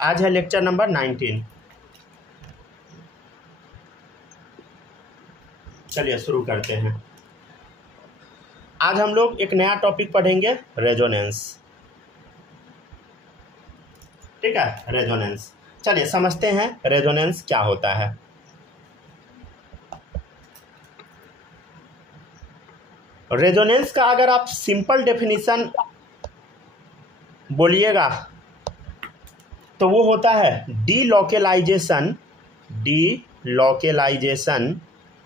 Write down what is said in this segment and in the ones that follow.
आज है lecture number 19। चलिए शुरू करते हैं। आज हम लोग एक नया टॉपिक पढ़ेंगे, रेजोनेंस। ठीक है, रेजोनेंस। चलिए समझते हैं रेजोनेंस क्या होता है। रेजोनेंस का अगर आप सिंपल डेफिनेशन बोलिएगा तो वो होता है डीलोकेलाइजेशन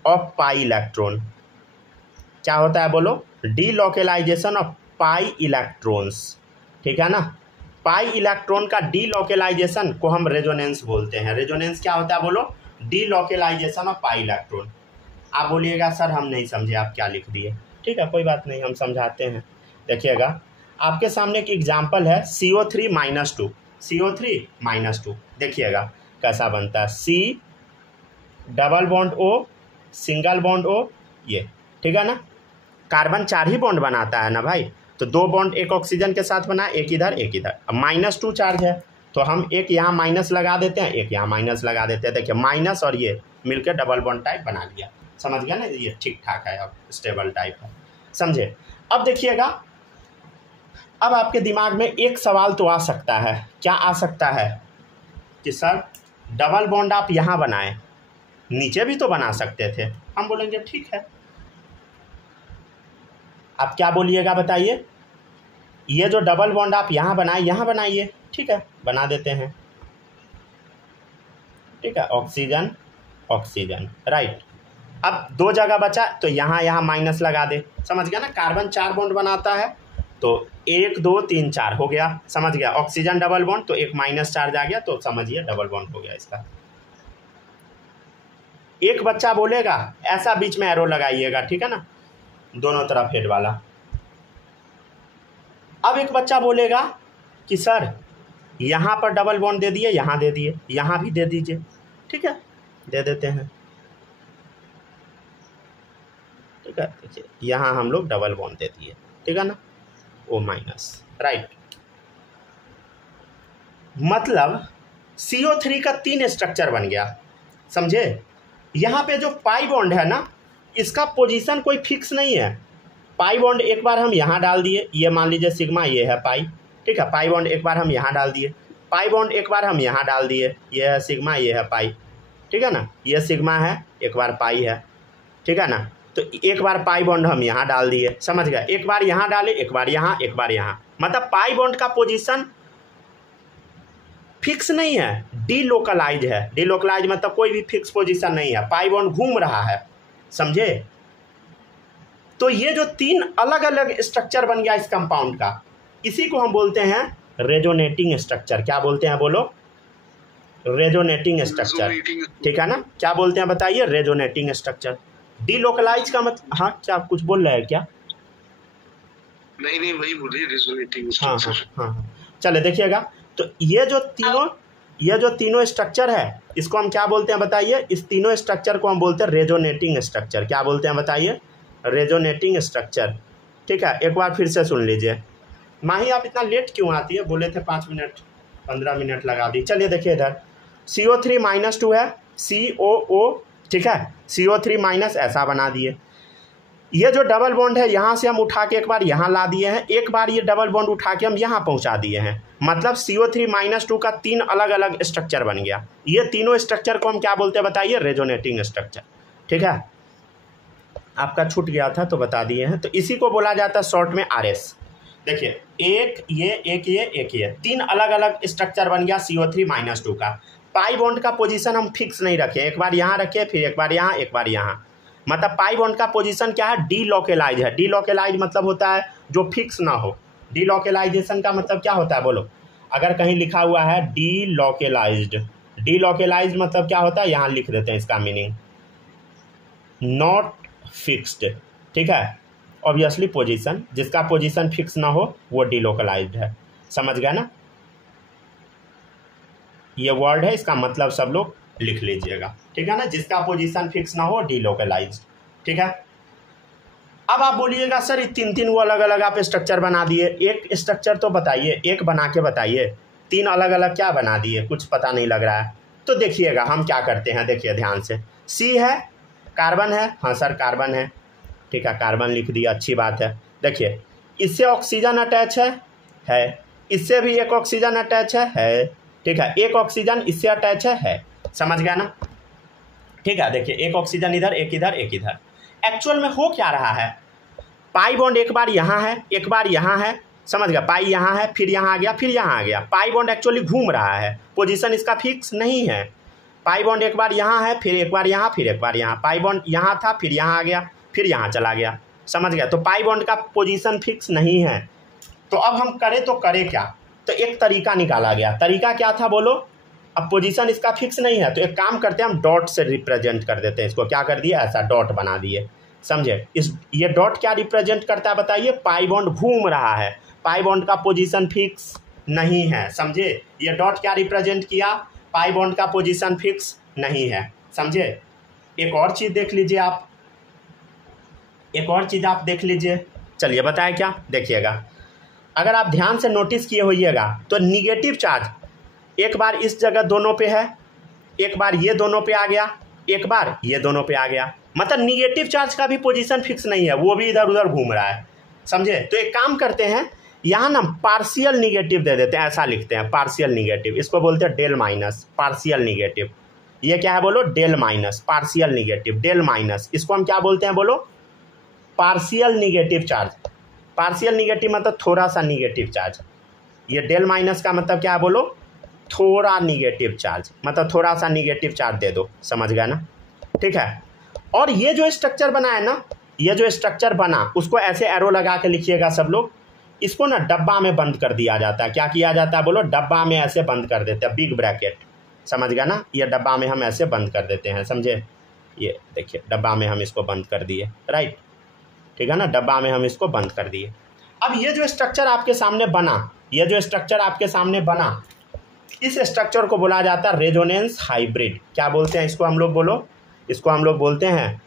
ऑफ पाई इलेक्ट्रॉन। क्या होता है बोलो? Delocalisation of pi electrons. ठीक है ना, पाई इलेक्ट्रॉन का डीलोकेलाइजेशन को हम रेजोनेंस बोलते हैं। रेजोनेंस क्या होता है बोलो? Delocalisation of pi electron. आप बोलिएगा सर हम नहीं समझे, आप क्या लिख दिए। ठीक है, कोई बात नहीं, हम समझाते हैं। देखिएगा, आपके सामने एक एग्जाम्पल है CO3-2। CO3-2 देखिएगा कैसा बनता है। C double bond O single bond O, ये ठीक है ना। कार्बन 4 ही बॉन्ड बनाता है ना भाई, तो 2 बॉन्ड एक ऑक्सीजन के साथ बना, एक इधर एक इधर। अब -2 चार्ज है तो हम एक यहाँ माइनस लगा देते हैं, एक यहाँ माइनस लगा देते हैं। देखिए माइनस और ये मिलकर डबल बॉन्ड टाइप बना लिया। समझ गया ना, ये ठीक ठाक है, अब स्टेबल टाइप है। समझे? अब देखिएगा, अब आपके दिमाग में एक सवाल तो आ सकता है। क्या आ सकता है? कि सर डबल बॉन्ड आप यहाँ बनाएं, नीचे भी तो बना सकते थे। हम बोलेंगे ठीक है। आप क्या बोलिएगा बताइए? ये जो डबल बॉन्ड आप यहाँ बनाए, यहाँ बनाइए। ठीक है, बना देते हैं। ठीक है, ऑक्सीजन ऑक्सीजन, राइट। अब 2 जगह बचा तो यहाँ माइनस लगा दे। समझ गया ना, कार्बन 4 बॉन्ड बनाता है तो 1 2 3 4 हो गया। समझ गया? ऑक्सीजन डबल बॉन्ड तो एक माइनस चार्ज आ गया, तो समझिए डबल बॉन्ड हो गया इसका। एक बच्चा बोलेगा ऐसा बीच में एरो लगाइएगा, ठीक है ना, दोनों तरफ हेड वाला। अब एक बच्चा बोलेगा कि सर यहाँ पर डबल बॉन्ड दे दिए, यहाँ दे दिए, यहाँ भी दे दीजिए। ठीक है, दे देते हैं। ठीक है, देखिए यहाँ हम लोग डबल बॉन्ड दे दिए, ठीक है ना, O-, राइट। मतलब CO3 का 3 स्ट्रक्चर बन गया। समझे? यहाँ पे जो पाई बॉन्ड है ना, इसका पोजीशन कोई फिक्स नहीं है। पाई बॉन्ड एक बार हम यहाँ डाल दिए, ये मान लीजिए सिग्मा, ये है पाई। ठीक है, पाई बॉन्ड एक बार हम यहाँ डाल दिए, पाई बॉन्ड एक बार हम यहाँ डाल दिए, ये है सिग्मा, ये है पाई। ठीक है ना, ये सिग्मा है, एक बार पाई है। ठीक है ना, तो एक बार पाई बॉन्ड हम यहाँ डाल दिए। समझ गए? एक बार यहाँ डाले, एक बार यहाँ, एक बार यहाँ। मतलब पाई बॉन्ड का पोजीशन फिक्स नहीं है, डीलोकलाइज है। डीलोकलाइज मतलब कोई भी फिक्स पोजीशन नहीं है, पाई बॉन्ड घूम रहा है। समझे? तो ये जो 3 अलग अलग स्ट्रक्चर बन गया इस कंपाउंड का, इसी को हम बोलते हैं रेजोनेटिंग स्ट्रक्चर। क्या बोलते हैं बोलो? Resonating structure. ठीक है ना, क्या बोलते हैं बताइए? Resonating structure. डीलोकलाइज का मतलब, हाँ क्या कुछ बोल रहे हैं क्या? नहीं वही बोलिए, रेजोनेटिंग स्ट्रक्चर। हाँ, चले देखिएगा, तो ये जो तीनों स्ट्रक्चर है, इसको हम क्या बोलते हैं बताइए? इस तीनों स्ट्रक्चर को हम बोलते हैं रेजोनेटिंग स्ट्रक्चर। क्या बोलते हैं बताइए? Resonating structure. ठीक है, एक बार फिर से सुन लीजिए। माही आप इतना लेट क्यों आती है? बोले थे 5 मिनट 15 मिनट लगा दी। चलिए देखिए इधर CO3-2 है, COO। ठीक है, CO3- ऐसा बना दिए। ये जो डबल बॉन्ड है, यहाँ से हम उठा के एक बार यहाँ ला दिए हैं, एक बार ये डबल बॉन्ड उठा के हम यहाँ पहुँचा दिए हैं। मतलब CO3-2 का 3 अलग अलग स्ट्रक्चर बन गया। ये तीनों स्ट्रक्चर को हम क्या बोलते हैं बताइए? Resonating structure. ठीक है, आपका छूट गया था तो बता दिए हैं। तो इसी को बोला जाता है शॉर्ट में RS। देखिए एक ये 3 अलग अलग स्ट्रक्चर बन गया CO3-2 का। पाई बॉन्ड का पोजीशन हम फिक्स नहीं रखे, एक बार यहाँ रखे, फिर एक बार यहाँ, एक बार यहाँ। मतलब पाई बॉन्ड का पोजीशन क्या है? डीलोकेलाइज है। डीलोकेलाइज मतलब होता है जो फिक्स ना हो। डीलोकेलाइजेशन का मतलब क्या होता है बोलो? अगर कहीं लिखा हुआ है डीलोकेलाइज्ड, डीलोकेलाइज्ड मतलब क्या होता है? यहाँ लिख देते हैं इसका मीनिंग, नॉट फिक्स्ड। ठीक है, ऑब्वियसली पोजीशन, जिसका पोजीशन फिक्स ना हो वो डीलोकलाइज्ड है। समझ गए ना? ये वर्ड है, इसका मतलब सब लोग लिख लीजिएगा। ठीक है ना, जिसका पोजीशन फिक्स ना हो डीलोकलाइज्ड। ठीक है, अब आप बोलिएगा सर 3 वो अलग अलग आप स्ट्रक्चर बना दिए, एक स्ट्रक्चर तो बताइए, एक बना के बताइए। तीन अलग अलग क्या बना दिए, कुछ पता नहीं लग रहा है। तो देखिएगा हम क्या करते हैं, देखिए ध्यान से। सी है, कार्बन है, हाँ सर कार्बन है, ठीक है कार्बन लिख दिया, अच्छी बात है। देखिए इससे ऑक्सीजन अटैच है, इससे भी एक ऑक्सीजन अटैच है, ठीक है, एक ऑक्सीजन इससे अटैच है, समझ गया ना, ठीक है। देखिए एक ऑक्सीजन इधर, एक इधर, एक इधर। एक्चुअल में हो क्या रहा है, पाई बॉन्ड एक बार यहाँ है, एक बार यहाँ है, समझ गया, पाई यहाँ है, फिर यहाँ आ गया, फिर यहाँ आ गया। पाई बॉन्ड एक्चुअली घूम रहा है, पोजीशन इसका फिक्स नहीं है। पाई बॉन्ड एक बार यहाँ है, फिर एक बार यहाँ, फिर एक बार यहाँ। पाई बॉन्ड यहाँ था, फिर यहाँ आ गया, फिर यहाँ चला गया, समझ गया। तो पाई बॉन्ड का पोजीशन फिक्स नहीं है। तो अब हम करें तो करें क्या, तो एक तरीका निकाला गया। तरीका क्या था बोलो, अब पोजीशन इसका फिक्स नहीं है तो एक काम करते हैं, हम डॉट से रिप्रेजेंट कर देते हैं इसको। क्या कर दिया, ऐसा डॉट बना दिए, समझे। ये डॉट क्या रिप्रेजेंट करता है बताइए, पाई बॉन्ड घूम रहा है, पाई बॉन्ड का पोजीशन फिक्स नहीं है, समझे। ये डॉट क्या रिप्रेजेंट किया, पाई बॉन्ड का पोजीशन फिक्स नहीं है, समझे। एक और चीज़ देख लीजिए आप, एक और चीज़ आप देख लीजिए, चलिए बताए क्या, देखिएगा। अगर आप ध्यान से नोटिस किए होइएगा तो निगेटिव चार्ज एक बार इस जगह दोनों पे है, एक बार ये दोनों पे आ गया, एक बार ये दोनों पे आ गया। मतलब निगेटिव चार्ज का भी पोजीशन फिक्स नहीं है, वो भी इधर उधर घूम रहा है, समझे। तो एक काम करते हैं, यहाँ ना पार्शियल निगेटिव दे देते हैं, ऐसा लिखते हैं पार्शियल निगेटिव, इसको बोलते हैं डेल माइनस पार्शियल निगेटिव। ये क्या है बोलो, del minus partial negative, del minus, इसको हम क्या बोलते हैं बोलो, partial negative charge. Partial negative मतलब थोड़ा सा निगेटिव चार्ज। ये डेल माइनस का मतलब क्या है बोलो, थोड़ा निगेटिव चार्ज, मतलब थोड़ा सा निगेटिव चार्ज दे दो, समझ गया ना, ठीक है। और ये जो स्ट्रक्चर बना है ना, ये जो स्ट्रक्चर बना उसको ऐसे एरो लगा के लिखिएगा सब लोग। इसको ना डब्बा में बंद कर दिया जाता है। क्या किया जाता है बोलो, डब्बा में ऐसे बंद कर देते हैं, बिग ब्रैकेट, समझ गया ना। ये डब्बा में हम ऐसे बंद कर देते हैं, समझे। ये देखिए डब्बा में हम इसको बंद कर दिए, राइट, ठीक है ना, डब्बा में हम इसको बंद कर दिए। अब ये जो स्ट्रक्चर आपके सामने बना, ये जो स्ट्रक्चर आपके सामने बना, इस स्ट्रक्चर को बोला जाता है रेजोनेंस हाइब्रिड। क्या बोलते हैं इसको हम लोग बोलो, इसको हम लोग बोलते हैं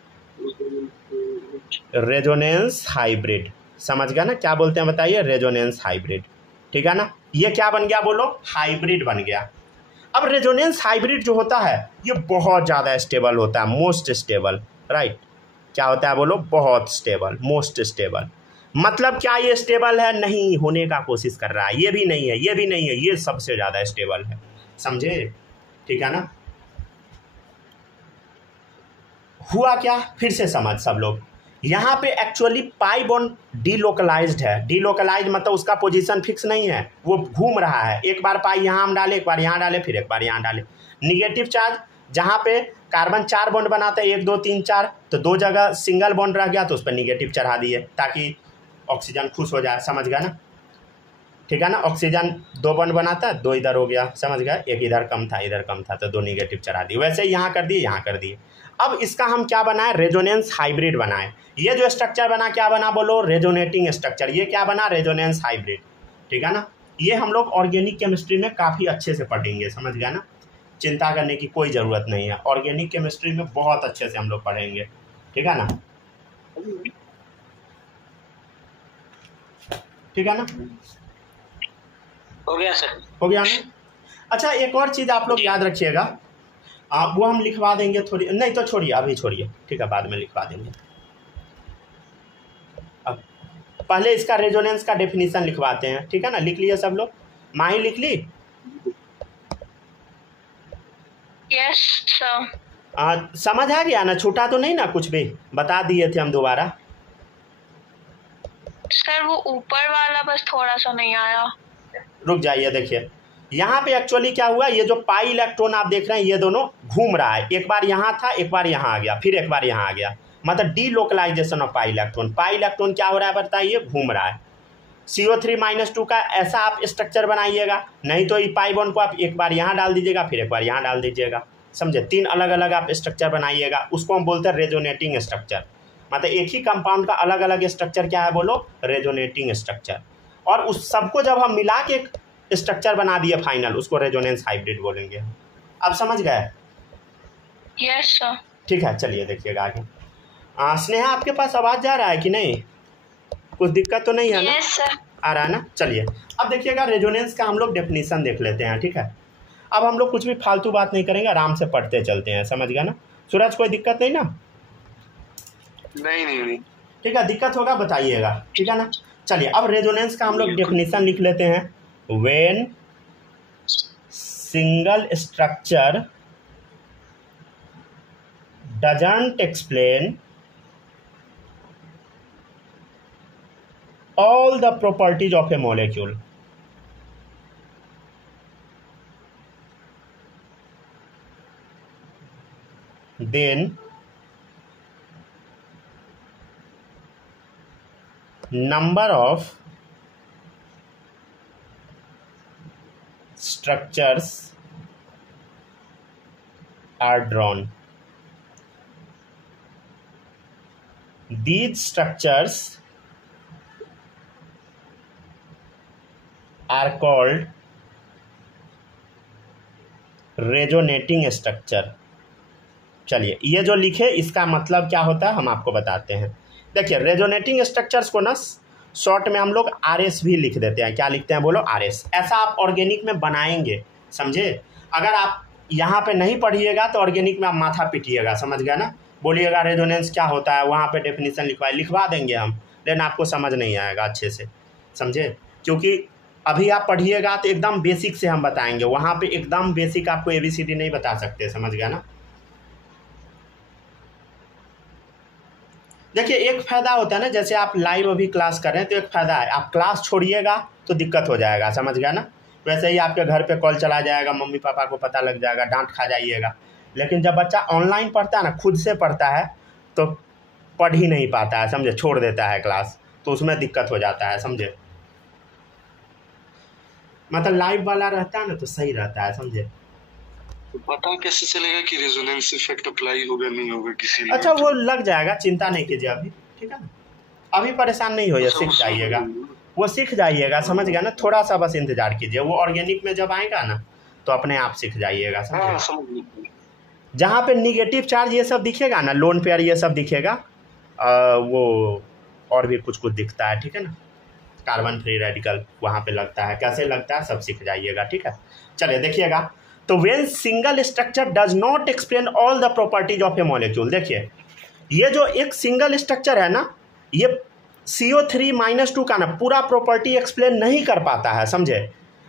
रेजोनेंस हाइब्रिड, समझ गया ना। क्या बोलते हैं बताइए, रेजोनेंस हाइब्रिड, ठीक है ना। ये क्या बन गया बोलो, हाइब्रिड बन गया। अब रेजोनेंस हाइब्रिड जो होता है ये बहुत ज़्यादा स्टेबल होता है, मोस्ट स्टेबल, राइट। क्या होता है बोलो, बहुत स्टेबल, मोस्ट स्टेबल। मतलब क्या ये स्टेबल है, नहीं, होने का कोशिश कर रहा है, ये भी नहीं है, ये भी नहीं है, ये सबसे ज़्यादा स्टेबल है, समझे, ठीक है ना। हुआ क्या, फिर से समझ सब लोग। यहाँ पे एक्चुअली पाई बॉन्ड डीलोकलाइज्ड है। डीलोकलाइज्ड मतलब उसका पोजीशन फिक्स नहीं है, वो घूम रहा है। एक बार पाई यहाँ हम डाले, एक बार यहाँ डाले, फिर एक बार यहाँ डाले। निगेटिव चार्ज जहाँ पे कार्बन 4 बॉन्ड बनाते हैं, 1 2 3 4, तो 2 जगह सिंगल बॉन्ड रह गया तो उस पर निगेटिव चढ़ा दिए ताकि ऑक्सीजन खुश हो जाए, समझ गया ना, ठीक है ना। ऑक्सीजन 2 बॉन्ड बनाता है, 2 इधर हो गया, समझ गया, एक इधर कम था, इधर कम था, तो 2 निगेटिव चढ़ा दिए। वैसे यहाँ कर दिए, यहाँ कर दिए। अब इसका हम क्या बनाए, रेजोनेंस हाइब्रिड बनाए। ये जो स्ट्रक्चर बना क्या बना बोलो, रेजोनेटिंग स्ट्रक्चर। ये क्या बना, रेजोनेंस हाइब्रिड, ठीक है ना। ये हम लोग ऑर्गेनिक केमिस्ट्री में काफ़ी अच्छे से पढ़ेंगे, समझ गया ना, चिंता करने की कोई ज़रूरत नहीं है। ऑर्गेनिक केमिस्ट्री में बहुत अच्छे से हम लोग पढ़ेंगे, ठीक है ना, ठीक है ना। हो गया सर, हो गया ना। अच्छा एक और चीज़ आप लोग याद रखिएगा, वो हम लिखवा देंगे थोड़ी, नहीं तो छोड़िए, अभी छोड़िए, ठीक है, बाद में लिखवा देंगे। अब पहले इसका रेजोनेंस का डेफिनेशन लिखवाते हैं, ठीक है ना। लिख लिए सब लोग, माही लिख ली, यस सर। समझ आ गया ना, छूटा तो नहीं ना कुछ भी, बता दिए थे हम दोबारा। सर वो ऊपर वाला बस थोड़ा सा नहीं आया। रुक जाइए, देखिए यहाँ पे एक्चुअली क्या हुआ, ये जो पाई इलेक्ट्रॉन आप देख रहे हैं ये दोनों घूम रहा है। एक बार यहाँ था, एक बार यहाँ आ गया, फिर एक बार यहाँ आ गया, मतलब delocalisation of pi electron. Pi electron क्या हो रहा है बताइए, घूम रहा है। CO3-2 का ऐसा आप स्ट्रक्चर बनाइएगा, नहीं तो ये पाई बॉन्ड को आप एक बार यहाँ डाल दीजिएगा, फिर एक बार यहाँ डाल दीजिएगा, समझे। 3 अलग अलग आप स्ट्रक्चर बनाइएगा, उसको हम बोलते हैं रेजोनेटिंग स्ट्रक्चर। मतलब एक ही कंपाउंड का अलग अलग स्ट्रक्चर क्या है बोलो, रेजोनेटिंग स्ट्रक्चर। और उस सबको जब हम मिला के स्ट्रक्चर बना दिए फाइनल, उसको रेजोनेंस हाइब्रिड बोलेंगे। अब समझ गए, यस सर। ठीक है, चलिए देखिएगा आगे। स्नेहा आपके पास आवाज़ जा रहा है कि नहीं, कुछ दिक्कत तो नहीं है ना। Yes sir. आ रहा है ना। चलिए अब देखिएगा रेजोनेंस का हम लोग डेफिनेशन देख लेते हैं, ठीक है। अब हम लोग कुछ भी फालतू बात नहीं करेंगे, आराम से पढ़ते चलते हैं, समझ गया ना। सूरज कोई दिक्कत नहीं ना? नहीं। ठीक है, दिक्कत होगा बताइएगा, ठीक है ना। चलिए अब रेजोनेंस का हम लोग डेफिनेशन लिख लेते हैं। When single structure doesn't explain all the properties of a molecule, then number of structures are drawn. These structures are called resonating structure. चलिए ये जो लिखे इसका मतलब क्या होता है हम आपको बताते हैं। देखिए रेजोनेटिंग स्ट्रक्चर्स को ना शॉर्ट में हम लोग RS भी लिख देते हैं। क्या लिखते हैं बोलो? RS। ऐसा आप ऑर्गेनिक में बनाएंगे, समझे। अगर आप यहाँ पे नहीं पढ़िएगा तो ऑर्गेनिक में आप माथा पीटिएगा, समझ गया ना। बोलिएगा रेजोनेंस क्या होता है, वहाँ पे डेफिनेशन लिखवा देंगे हम, लेकिन आपको समझ नहीं आएगा अच्छे से, समझे। क्योंकि अभी आप पढ़िएगा तो एकदम बेसिक से हम बताएंगे, वहाँ पे एकदम बेसिक आपको ABCD नहीं बता सकते, समझ गया ना। देखिए एक फ़ायदा होता है ना, जैसे आप लाइव अभी क्लास कर रहे हैं तो एक फ़ायदा है, आप क्लास छोड़िएगा तो दिक्कत हो जाएगा, समझ गया ना। वैसे ही आपके घर पे कॉल चला जाएगा, मम्मी पापा को पता लग जाएगा, डांट खा जाइएगा। लेकिन जब बच्चा ऑनलाइन पढ़ता है ना, खुद से पढ़ता है तो पढ़ ही नहीं पाता है, समझे, छोड़ देता है क्लास, तो उसमें दिक्कत हो जाता है, समझे। मतलब लाइव वाला रहता है ना तो सही रहता है, समझे। तो पता कैसे चलेगा कि रेजोनेंस इफेक्ट अप्लाई होगा नहीं होगा किसी? अच्छा वो लग जाएगा, चिंता नहीं कीजिए अभी, ठीक है ना। अभी परेशान नहीं होइए, सीख जाइएगा, वो सीख जाइएगा, समझ गया ना। थोड़ा सा बस इंतजार कीजिए, वो ऑर्गेनिक में जब आएगा ना तो अपने आप सीख जाइएगा, समझे। जहाँ पे निगेटिव चार्ज ये सब दिखेगा ना, लोन पेयर ये सब दिखेगा, वो और भी कुछ दिखता है, ठीक है ना। कार्बन फ्री रेडिकल वहाँ पे लगता है, कैसे लगता है सब सीख जाइएगा, ठीक है। चलिए देखिएगा, तो when single structure does not explain all the properties of a molecule. देखिए ये जो एक सिंगल स्ट्रक्चर है ना, ये CO3-2 का ना पूरा प्रॉपर्टी एक्सप्लेन नहीं कर पाता है, समझे।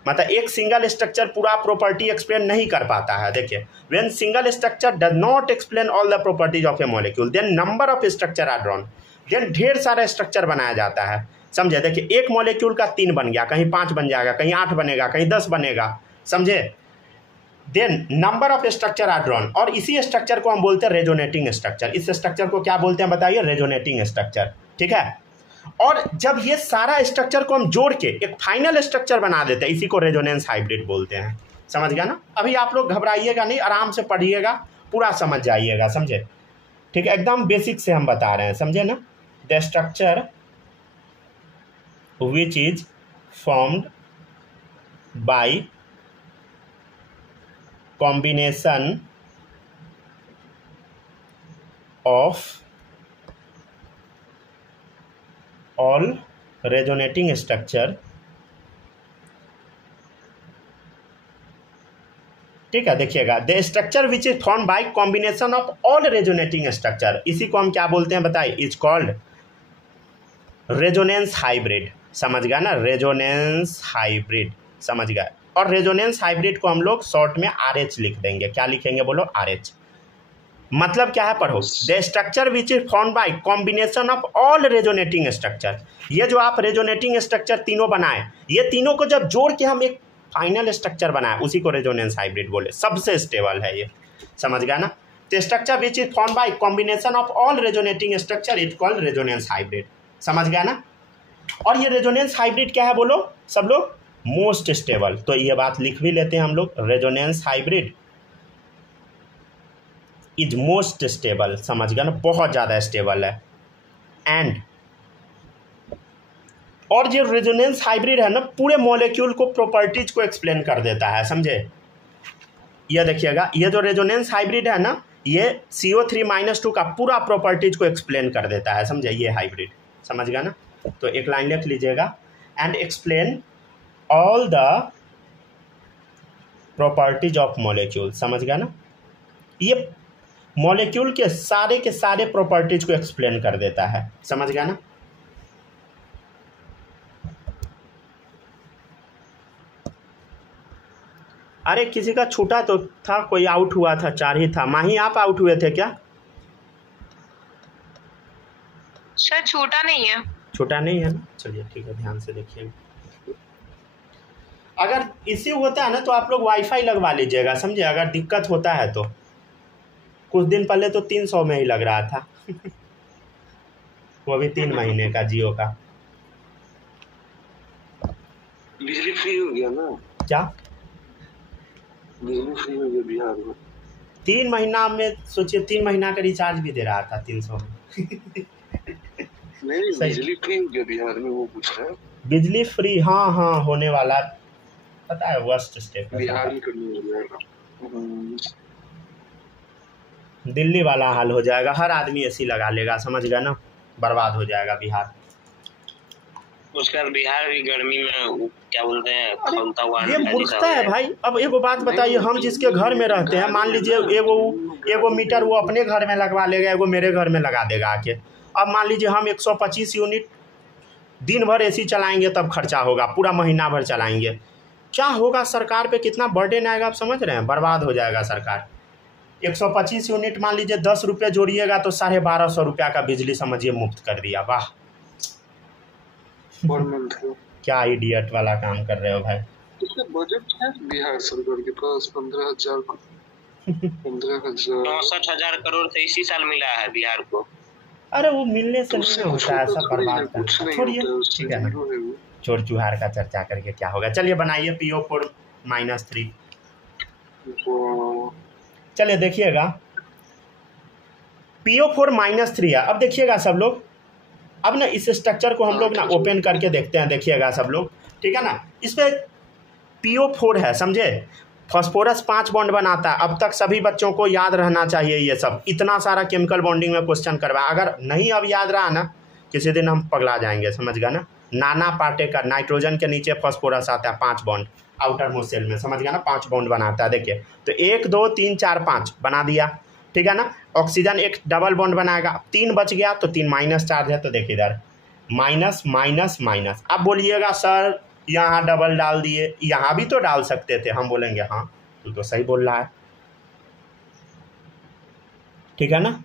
मतलब एक सिंगल स्ट्रक्चर पूरा प्रॉपर्टी एक्सप्लेन नहीं कर पाता है। देखिए when single structure does not explain all the properties of a molecule, then number of structure are drawn, then ढेर सारा स्ट्रक्चर बनाया जाता है, समझे। देखिए एक मॉलिक्यूल का 3 बन गया, कहीं 5 बन जाएगा, कहीं 8 बनेगा, कहीं 10 बनेगा, समझे। Then number of structure are drawn, और इसी स्ट्रक्चर को हम बोलते हैं रेजोनेटिंग स्ट्रक्चर। इस स्ट्रक्चर को क्या बोलते हैं बताइए? रेजोनेटिंग स्ट्रक्चर, ठीक है। और जब ये सारा स्ट्रक्चर को हम जोड़ के एक फाइनल स्ट्रक्चर बना देते हैं, इसी को रेजोनेंस हाइब्रिड बोलते हैं, समझ गया ना। अभी आप लोग घबराइएगा नहीं, आराम से पढ़िएगा, पूरा समझ जाइएगा, समझे, ठीक है। एकदम बेसिक से हम बता रहे हैं, समझे ना। The structure which is formed by combination of all resonating structure, ठीक है। देखिएगा the structure which is form by combination of all resonating structure, इसी को हम क्या बोलते हैं बताइए? इज कॉल्ड रेजोनेंस हाइब्रिड, समझ गया ना। रेजोनेंस हाइब्रिड, समझ गया। और रेजोनेंस हाइब्रिड को हम लोग शॉर्ट में RH लिख देंगे। क्या लिखेंगे बोलो? RH। मतलब क्या है पढ़ो? The structure which is form by combination of all resonating structure. ये जो आप रेजोनेटिंग स्ट्रक्चर तीनों बनाए, ये तीनों को जब जोड़ के हम एक फाइनल स्ट्रक्चर बनाए, उसी को रेजोनेंस हाइब्रिड बोले। सबसे स्टेबल है ये, समझ गया ना। The structure which is form by combination of all resonating structure is called resonance hybrid, समझ गया ना। और ये रेजोनेंस हाइब्रिड क्या है बोलो सब लोग? Most stable. तो ये बात लिख भी लेते हैं हम लोग, resonance hybrid is most stable, समझ गया ना, बहुत ज़्यादा स्टेबल है। एंड और ये रेजोनेंस हाइब्रिड है ना, पूरे मॉलिक्यूल को प्रॉपर्टीज को एक्सप्लेन कर देता है, समझे। ये देखिएगा, ये जो रेजोनेंस हाइब्रिड है ना, ये CO3-2 का पूरा प्रॉपर्टीज को एक्सप्लेन कर देता है, समझे, ये हाइब्रिड, समझ गया ना। तो एक लाइन लिख लीजिएगा, and explain all the properties of molecule. समझ गया ना, ये मॉलिक्यूल के सारे प्रॉपर्टीज को एक्सप्लेन कर देता है। समझ गया ना। अरे किसी का छूटा तो था, कोई आउट हुआ था, 4 ही था। माही आप आउट हुए थे क्या? सर छूटा नहीं है। छूटा नहीं है ना, चलिए ठीक है, ध्यान से देखिए। अगर इश्यू होता है ना तो आप लोग वाईफाई लगवा लीजिएगा, समझे। अगर दिक्कत होता है तो कुछ दिन पहले तो 300 में ही लग रहा था वो भी 3 महीने का जियो का। बिजली फ्री हो गया ना? क्या बिजली फ्री हो गया बिहार में? 3 महीना में सोचिए, 3 महीना का रिचार्ज भी दे रहा था 300 में नहीं, बिजली फ्री हो गया बिहार में, वो पूछ रहा है। बिजली फ्री, हाँ हाँ होने वाला, पता है वर्स्ट स्टेप बिहार में करने हो जाएगा। दिल्ली वाला हाल हो जाएगा, हर आदमी एसी लगा लेगा। समझ गया ना, बर्बाद हो जाएगा बिहार। उसका बिहार भी गर्मी में क्या बोलते हैं, खौलता हुआ ये मूर्खता है भाई। अब एगो बात बताइए, हम जिसके घर में रहते हैं, मान लीजिए एगो मीटर वो अपने घर में लगवा लेगा, एगो मेरे घर में लगा देगा आके। अब मान लीजिए हम 125 यूनिट दिन भर एसी चलाएंगे, तब खर्चा होगा, पूरा महीना भर चलाएंगे, क्या होगा? सरकार पे कितना बर्डन आएगा, आप समझ रहे हैं? बर्बाद हो जाएगा सरकार। 125 यूनिट मान लीजिए 10 रुपये जोड़िएगा तो 1250 रुपया का बिजली समझिए मुफ्त कर दिया। वाह क्या इडियट वाला काम कर रहे हो भाई। इसका बजट है बिहार सरकार के पास 15,000 64,000 करोड़ तो इसी साल मिला है बिहार को। अरे वो मिलने से नहीं होता है, ऐसा बर्बाद करना, छोड़िए ठीक है ना। चोर चुहार का चर्चा करके क्या होगा। चलिए बनाइए PO4-3। चलिए देखिएगा, PO4-3 है। अब देखिएगा सब लोग, अब ना इस स्ट्रक्चर को हम लोग ना ओपन करके देखते हैं। देखिएगा सब लोग, ठीक है ना। इस पे PO4 है, समझे। फास्फोरस 5 बॉन्ड बनाता है। अब तक सभी बच्चों को याद रहना चाहिए ये सब, इतना सारा केमिकल बॉन्डिंग में क्वेश्चन करवा। अगर नहीं अब याद रहा ना, किसी दिन हम पगला जाएंगे, समझ गया ना। नाना पार्टिकल, नाइट्रोजन के नीचे फास्फोरस आता है 5 बॉन्ड आउटर मोस्ट सेल में, समझ गया ना। 5 बॉन्ड बनाता है। देखिए तो 1 2 3 4 5 बना दिया, ठीक है ना। ऑक्सीजन एक डबल बॉन्ड बनाएगा, 3 बच गया तो 3 माइनस चार्ज है, तो देखिए इधर माइनस माइनस माइनस। अब बोलिएगा सर यहाँ डबल डाल दिए, यहाँ भी तो डाल सकते थे। हम बोलेंगे हाँ तू तो सही बोल रहा है, ठीक है ना।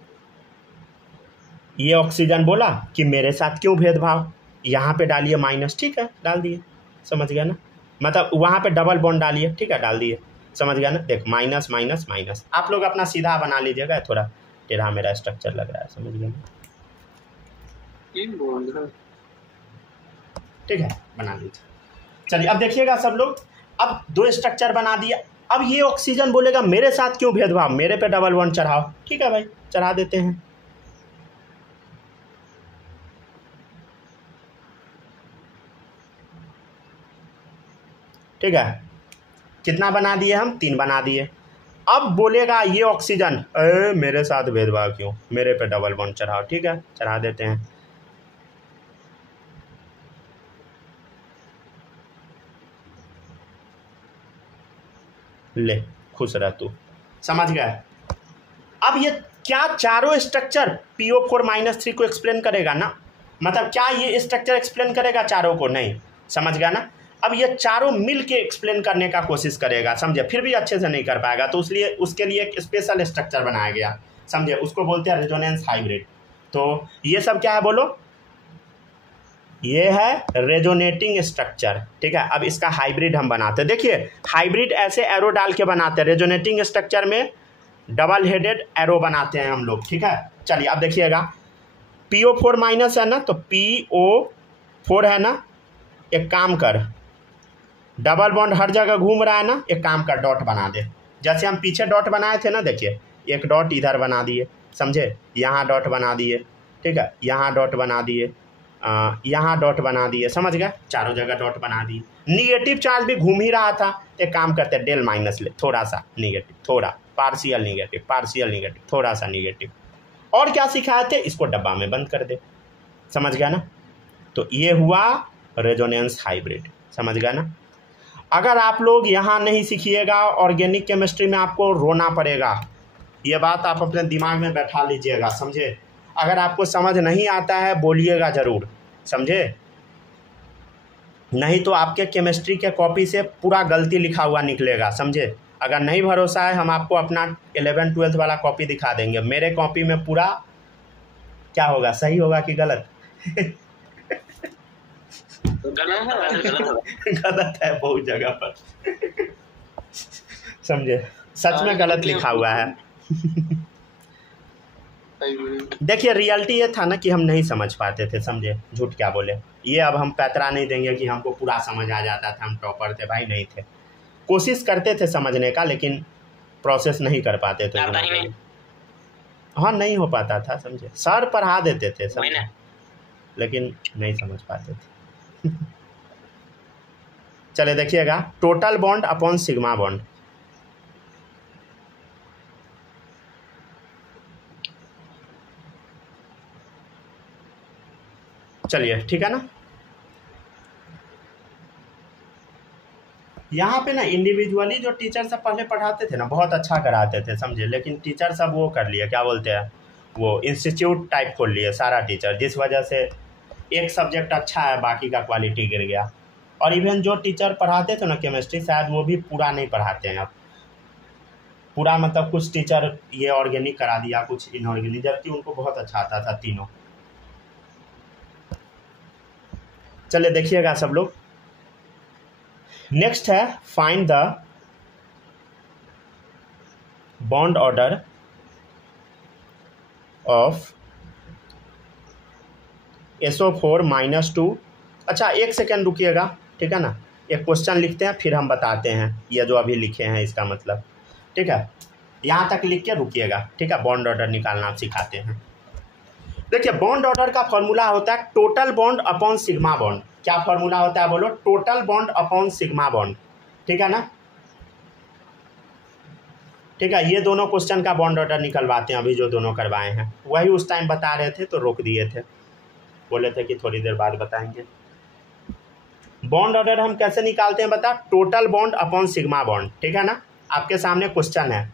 ये ऑक्सीजन बोला कि मेरे साथ क्यों भेदभाव, यहाँ पे डालिए माइनस, ठीक है डाल दिए, समझ गया ना। मतलब वहाँ पे डबल बॉन्ड डालिए, ठीक है डाल दिए, समझ गया ना। देख माइनस माइनस माइनस। आप लोग अपना सीधा बना लीजिएगा, थोड़ा टेढ़ा मेरा स्ट्रक्चर लग रहा है, समझ गया ना। ठीक है बना लीजिए। चलिए अब देखिएगा सब लोग, अब 2 स्ट्रक्चर बना दिया। अब ये ऑक्सीजन बोलेगा मेरे साथ क्यों भेदभाव, मेरे पे डबल बॉन्ड चढ़ाओ, ठीक है भाई चढ़ा देते हैं। ठीक है, कितना बना दिए हम, 3 बना दिए। अब बोलेगा ये ऑक्सीजन मेरे साथ भेदभाव क्यों, मेरे पे डबल बॉन्ड चढ़ाओ, ठीक है चढ़ा देते हैं। ले खुश रह तू, समझ गया। अब ये क्या चारों स्ट्रक्चर PO4-3 को एक्सप्लेन करेगा ना, मतलब क्या ये स्ट्रक्चर एक्सप्लेन करेगा चारों को, नहीं, समझ गया ना। अब ये चारों मिल के एक्सप्लेन करने का कोशिश करेगा, समझे, फिर भी अच्छे से नहीं कर पाएगा, तो इसलिए उसके लिए एक स्पेशल स्ट्रक्चर बनाया गया, समझे, उसको बोलते हैं रेजोनेंस हाइब्रिड। तो ये सब क्या है बोलो, ये है रेजोनेटिंग स्ट्रक्चर, ठीक है। अब इसका हाइब्रिड हम बनाते हैं। देखिए हाइब्रिड ऐसे एरो डाल के बनाते हैं, रेजोनेटिंग स्ट्रक्चर में डबल हेडेड एरो बनाते हैं हम लोग, ठीक है। चलिए अब देखिएगा, PO4- है ना, तो PO4 है ना, एक काम कर, डबल बॉन्ड हर जगह घूम रहा है ना, एक काम कर डॉट बना दे। जैसे हम पीछे डॉट बनाए थे ना, देखिए एक डॉट इधर बना दिए, समझे, यहाँ डॉट बना दिए, ठीक है, यहाँ डॉट बना दिए, यहाँ डॉट बना दिए, समझ गए, चारों जगह डॉट बना दिए। निगेटिव चार्ज भी घूम ही रहा था, एक काम करते हैं डेल माइनस ले, थोड़ा सा निगेटिव, थोड़ा पार्शियल निगेटिव, थोड़ा सा निगेटिव। और क्या सिखाए थे, इसको डब्बा में बंद कर दे, समझ गया ना। तो ये हुआ रेजोनेंस हाइब्रिड। समझ गए ना। अगर आप लोग यहाँ नहीं सीखिएगा ऑर्गेनिक केमिस्ट्री में आपको रोना पड़ेगा, ये बात आप अपने दिमाग में बैठा लीजिएगा, समझे। अगर आपको समझ नहीं आता है बोलिएगा ज़रूर, समझे, नहीं तो आपके केमिस्ट्री के कॉपी से पूरा गलती लिखा हुआ निकलेगा, समझे। अगर नहीं भरोसा है हम आपको अपना 11th-12th वाला कॉपी दिखा देंगे, मेरे कॉपी में पूरा क्या होगा, सही होगा कि गलत गलत है बहुत जगह पर समझे, सच में गलत लिखा हुआ है देखिए रियलिटी ये था ना कि हम नहीं समझ पाते थे, समझे, झूठ क्या बोले। ये अब हम पैतरा नहीं देंगे कि हमको पूरा समझ आ जाता था, हम टॉपर थे, भाई नहीं थे। कोशिश करते थे समझने का लेकिन प्रोसेस नहीं कर पाते थे। हाँ नहीं हो पाता था, समझे। सर पढ़ा देते थे समझे, लेकिन नहीं समझ पाते थे चले देखिएगा, total bond upon sigma bond. चलिए ठीक है ना। यहाँ पे ना इंडिविजुअली जो टीचर सब पहले पढ़ाते थे ना बहुत अच्छा कराते थे, समझे, लेकिन टीचर सब वो कर लिए, क्या बोलते हैं, वो इंस्टीट्यूट टाइप खोल लिए सारा टीचर, जिस वजह से एक सब्जेक्ट अच्छा है बाकी का क्वालिटी गिर गया। और इवन जो टीचर पढ़ाते थे ना केमिस्ट्री, शायद वो भी पूरा नहीं पढ़ाते हैं अब, पूरा मतलब कुछ टीचर ये ऑर्गेनिक करा दिया, कुछ इनऑर्गेनिक, जबकि उनको बहुत अच्छा आता था तीनों। चलिए देखिएगा सब लोग, नेक्स्ट है find the bond order of SO4-2। अच्छा एक सेकेंड रुकिएगा, ठीक है ना, एक क्वेश्चन लिखते हैं फिर हम बताते हैं ये जो अभी लिखे हैं इसका मतलब, ठीक है। यहाँ तक लिख के रुकिएगा, ठीक है, बॉन्ड ऑर्डर निकालना आप सिखाते हैं। देखिए बॉन्ड ऑर्डर का फॉर्मूला होता है total bond upon sigma bond. क्या फॉर्मूला होता है बोलो, total bond upon sigma bond, ठीक है ना, ठीक है। ये दोनों क्वेश्चन का बॉन्ड ऑर्डर निकलवाते हैं, अभी जो दोनों करवाए हैं वही उस टाइम बता रहे थे तो रोक दिए थे, बोले थे कि थोड़ी देर बाद बताएंगे। बॉन्ड ऑर्डर हम कैसे निकालते हैं बता, total bond upon sigma bond, ठीक है ना। आपके सामने क्वेश्चन है,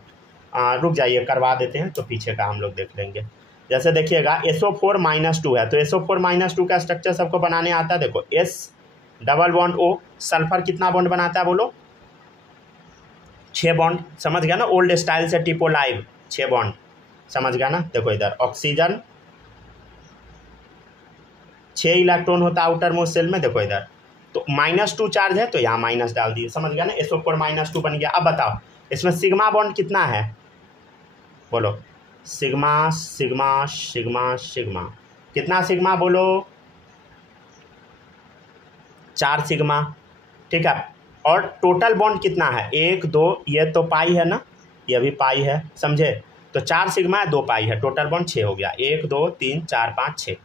रुक जाइए करवा देते हैं तो पीछे का हम लोग देख लेंगे। जैसे देखिएगा SO4-2 है, तो SO4-2 का स्ट्रक्चर सबको बनाने आता है। देखो S double bond O, sulphur कितना बॉन्ड बनाता है बोलो, 6 बॉन्ड, समझ गया ना, ओल्ड स्टाइल से टिपो लाइव 6 बॉन्ड, समझ गया ना। देखो इधर ऑक्सीजन 6 इलेक्ट्रॉन होता है आउटर मोस्ट सेल में, देखो इधर तो -2 चार्ज है तो यहाँ माइनस डाल दिए, समझ गया ना, SO4-2 बन गया। अब बताओ इसमें सिग्मा बॉन्ड कितना है बोलो, सिग्मा सिग्मा सिग्मा सिग्मा, कितना सिग्मा बोलो, 4 सिग्मा, ठीक है। और टोटल बॉन्ड कितना है, 1 2, ये तो पाई है ना, ये भी पाई है, समझे, तो 4 सिग्मा है 2 पाई है, टोटल बॉन्ड 6 हो गया, 1 2 3 4 5 6,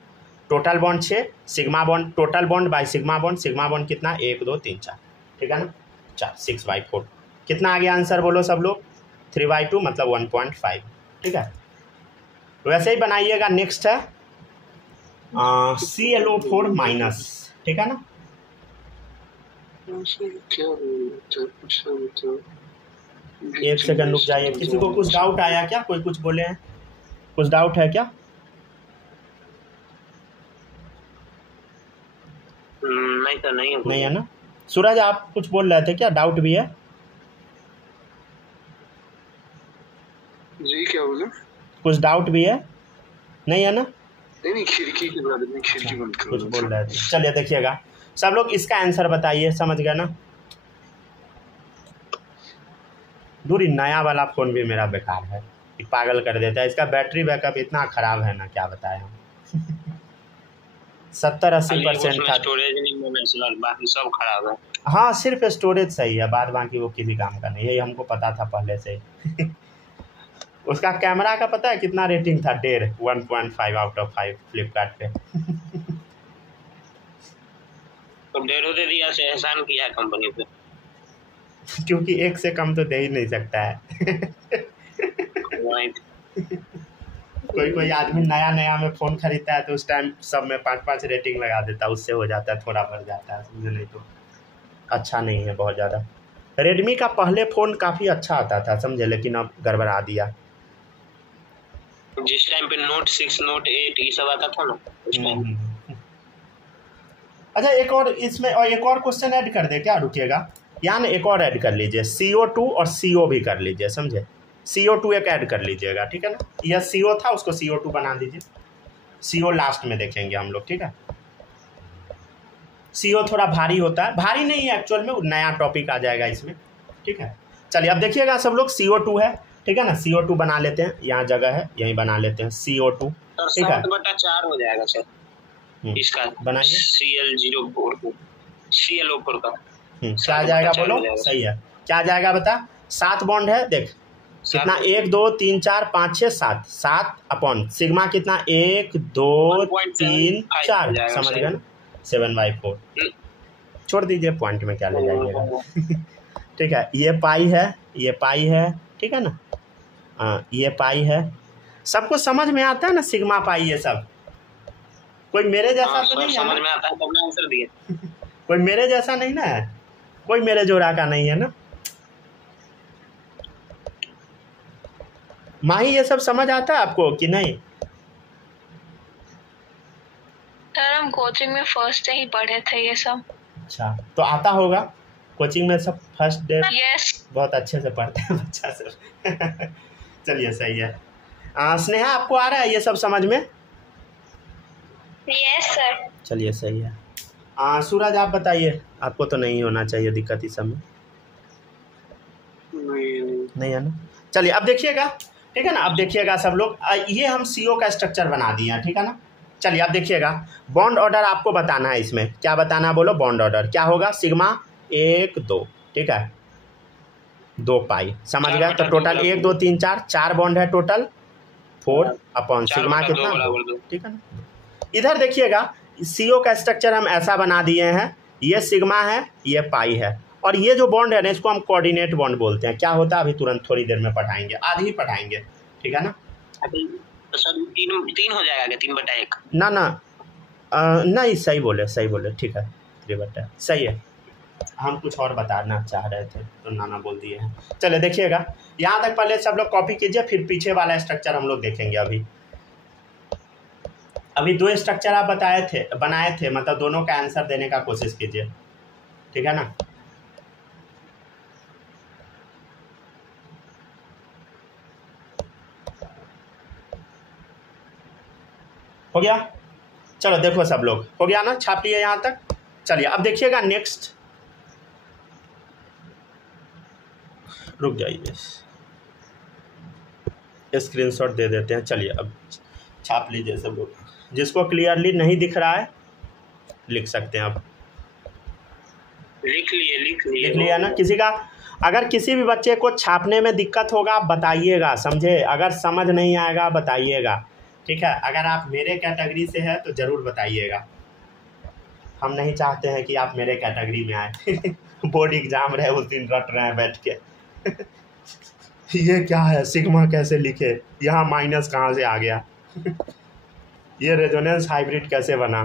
total bond 6, sigma bond, total bond by sigma bond कितना, 1 2 3 4, ठीक है ना, 4 6/4, कितना आ गया आंसर बोलो सब लोग, 3/2 मतलब 1.5, ठीक है। वैसे ही बनाइएगा। नेक्स्ट है ClO4-, ठीक है ना। एक सेकंड रुक जाइए, किसी को कुछ डाउट आया क्या, कोई कुछ बोले हैं, कुछ डाउट है क्या? नहीं सर, नहीं है ना। सूरज आप कुछ बोल रहे थे क्या, डाउट भी है? जी क्या बोले, कुछ डाउट भी है, नहीं है ना। नहीं खिड़की के बारे में, खिड़की बंद करो, कुछ बोल रहे थे। चलिए देखिएगा सब लोग, इसका आंसर बताइए, समझ गए ना। दूरी नया वाला फ़ोन भी मेरा बेकार है, पागल कर देता है, इसका बैटरी बैकअप इतना ख़राब है ना, क्या बताएं हम 70-80% था, स्टोरेज नहीं, बाकी सब खराब है। हाँ सिर्फ स्टोरेज सही है, बाद बाकी वो किसी काम का नहीं, यही हमको पता था पहले से उसका कैमरा का पता है कितना रेटिंग था, 1.5/5 फ्लिपकार्ट पे तो 1.5 दे दिया से एहसान किया कंपनी पे, क्योंकि 1 से कम तो दे ही नहीं सकता है कोई कोई आदमी नया नया में फ़ोन खरीदता है तो उस टाइम सब में 5-5 रेटिंग लगा देता है, उससे हो जाता है, थोड़ा बढ़ जाता है, समझे, नहीं तो अच्छा नहीं है बहुत ज़्यादा। रेडमी का पहले फ़ोन काफ़ी अच्छा आता था समझे, लेकिन अब गड़बड़ा दिया। जिस टाइम पे नोट 6 नोट 8 ये सब आता था ना उस टाइम। अच्छा एक और इसमें और एक और क्वेश्चन ऐड कर दे क्या, रुकिएगा, यहाँ ना एक और ऐड कर लीजिए, CO2 और CO भी कर लीजिए समझे, CO2 एक ऐड कर लीजिएगा, ठीक है ना। यह CO था, उसको CO2 बना दीजिए, CO लास्ट में देखेंगे हम लोग, ठीक है। CO थोड़ा भारी होता है, भारी नहीं है एक्चुअल में, नया टॉपिक आ जाएगा इसमें, ठीक है। चलिए अब देखिएगा सब लोग, CO2 है, ठीक है ना, CO2 बना लेते हैं, यहाँ जगह है यहीं बना लेते हैं CO2, ठीक है। 7/4 हो जाएगा सर इसका, बनाइए ClO4 का क्या आ जाएगा बोलो, सही है, क्या आ जाएगा बता, 7 बॉन्ड है, देख कितना 1 2 3 4 5 6 7 7 अपॉन सिग्मा कितना 1 2 3 4 समझ गए ना, 7/4 छोड़ दीजिए, पॉइंट में क्या ले जाइएगा ठीक है। ये पाई है, ये पाई है, ठीक है ना, ये पाई है, सबको समझ में आता है ना, सिग्मा पाई ये सब, कोई मेरे जैसा तो नहीं है, समझ में आता है तब मैं आंसर दिया कोई मेरे जैसा नहीं ना है, कोई मेरे जोड़ा का नहीं है ना। माही ये सब समझ आता है आपको कि नहीं? सर हम कोचिंग में फर्स्ट डे ही पढ़े थे ये सब। अच्छा तो आता होगा, कोचिंग में सब फर्स्ट डे यस बहुत अच्छे से पढ़ते हैं बच्चा सब चलिए सही है। स्नेहा आपको आ रहा है ये सब समझ में? Yes sir. चलिए सही है। सूरज आप बताइए, आपको तो नहीं होना चाहिए दिक्कत इस समय, नहीं है ना। चलिए अब देखिएगा, ठीक है ना, अब देखिएगा सब लोग, ये हम CO का स्ट्रक्चर बना दिए हैं, ठीक है ना। चलिए अब देखिएगा, बॉन्ड ऑर्डर आपको बताना है, इसमें क्या बताना है बोलो, बॉन्ड ऑर्डर क्या होगा, सिग्मा 1 2, ठीक है, 2 पाई, समझ गया। तो टोटल 1 2 3 4 बॉन्ड है टोटल, 4 अपॉन सिग्मा कितना, ठीक है ना। इधर देखिएगा CO का स्ट्रक्चर हम ऐसा बना दिए हैं, ये सिग्मा है, ये पाई है, और ये जो बॉन्ड है ना इसको हम कोऑर्डिनेट बॉन्ड बोलते हैं। क्या होता है अभी तुरंत थोड़ी देर में पढ़ाएंगे, आज ही पढ़ाएंगे, ठीक है ना। अभी तो सर 3 हो जाएगा, 3/1 ना ना नहीं सही बोले, ठीक है 3/1 सही है। हम कुछ और बताना चाह रहे थे तो नाना बोल दिए हैं। चले देखिएगा, यहाँ तक पहले सब लोग कॉपी कीजिए, फिर पीछे वाला स्ट्रक्चर हम लोग देखेंगे। अभी 2 स्ट्रक्चर आप बनाए थे, मतलब दोनों का आंसर देने का कोशिश कीजिए, ठीक है ना। हो गया, चलो देखो सब लोग, हो गया ना, छाप लिए यहाँ तक। चलिए अब देखिएगा नेक्स्ट, रुक जाइए, स्क्रीनशॉट दे देते हैं। चलिए अब छाप लीजिए सब लोग, जिसको क्लियरली नहीं दिख रहा है लिख सकते हैं, अब लिख लिया ना। किसी का अगर किसी भी बच्चे को छापने में दिक्कत होगा आप बताइएगा, समझे, अगर समझ नहीं आएगा बताइएगा, ठीक है। अगर आप मेरे कैटेगरी से है तो ज़रूर बताइएगा, हम नहीं चाहते हैं कि आप मेरे कैटेगरी में आए बोर्ड एग्जाम रहे उस दिन रट रहे हैं बैठ के ये क्या है, सिग्मा कैसे लिखे, यहाँ माइनस कहाँ से आ गया ये रेजोनेंस हाइब्रिड कैसे बना।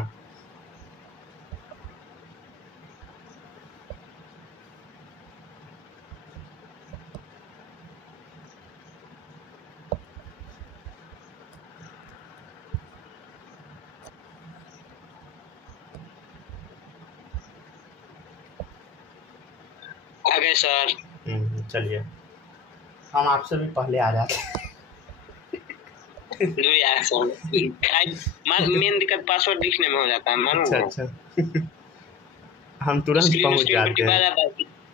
आ गए सर। चलिए हम आपसे भी पहले आ जाते जो यार सर मेन दिक्कत पासवर्ड लिखने में हो जाता है, मानो। अच्छा हम तुरंत पहुंच जाते हैं,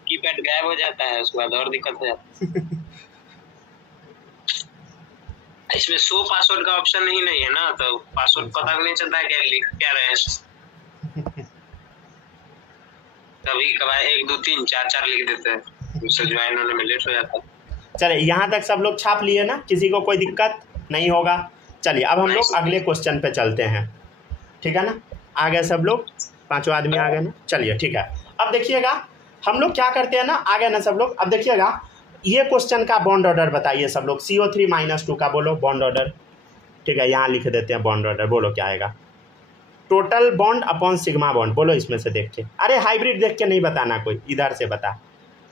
कीपैड गायब हो जाता है, उसके बाद और दिक्कत हो जाती है। इसमें शो पासवर्ड का ऑप्शन ही नहीं है ना, तो पासवर्ड पता नहीं चलता है क्या लिख क्या रहे हैं। कभी कभार 1 2 3 4 4 लिख देते हैं, उससे ज्वाइन होने में लेट हो जाता है। चलिए यहाँ तक सब लोग छाप लिए ना, किसी को कोई दिक्कत नहीं होगा। चलिए अब हम लोग अगले क्वेश्चन पे चलते हैं, ठीक है ना। आ गए सब लोग, 5 आदमी आ गए ना। चलिए ठीक है, अब देखिएगा हम लोग क्या करते हैं ना, आ गए ना सब लोग। अब देखिएगा ये क्वेश्चन का बॉन्ड ऑर्डर बताइए सब लोग, CO3 - 2 का बोलो बॉन्ड ऑर्डर। ठीक है, यहाँ लिख देते हैं बॉन्ड ऑर्डर। बोलो क्या आएगा? Total bond upon sigma bond. बोलो इसमें से देख के, अरे हाइब्रिड देख के नहीं बताना, कोई इधर से बता।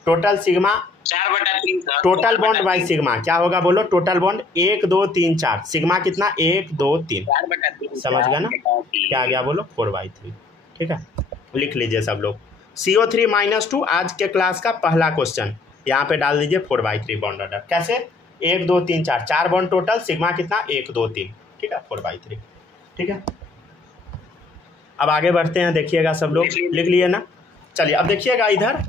टोटल सिग्मा 4/3 था। टोटल बॉन्ड बाई सिग्मा क्या होगा? बोलो टोटल बॉन्ड 1 2 3 4, सिग्मा कितना? 1 2 3। 4/3 समझ गया ना क्या आ गया? बोलो 4/3। ठीक है, लिख लीजिए सब लोग। CO3-2 आज के क्लास का पहला क्वेश्चन, यहाँ पे डाल दीजिए 4/3 बॉन्ड ऑर्डर। कैसे? 1 2 3 4, 4 बॉन्ड टोटल, सिग्मा कितना? 1 2 3। ठीक है, 4/3। ठीक है, अब आगे बढ़ते हैं, देखिएगा सब लोग, लिख लिए ना? चलिए अब देखिएगा इधर,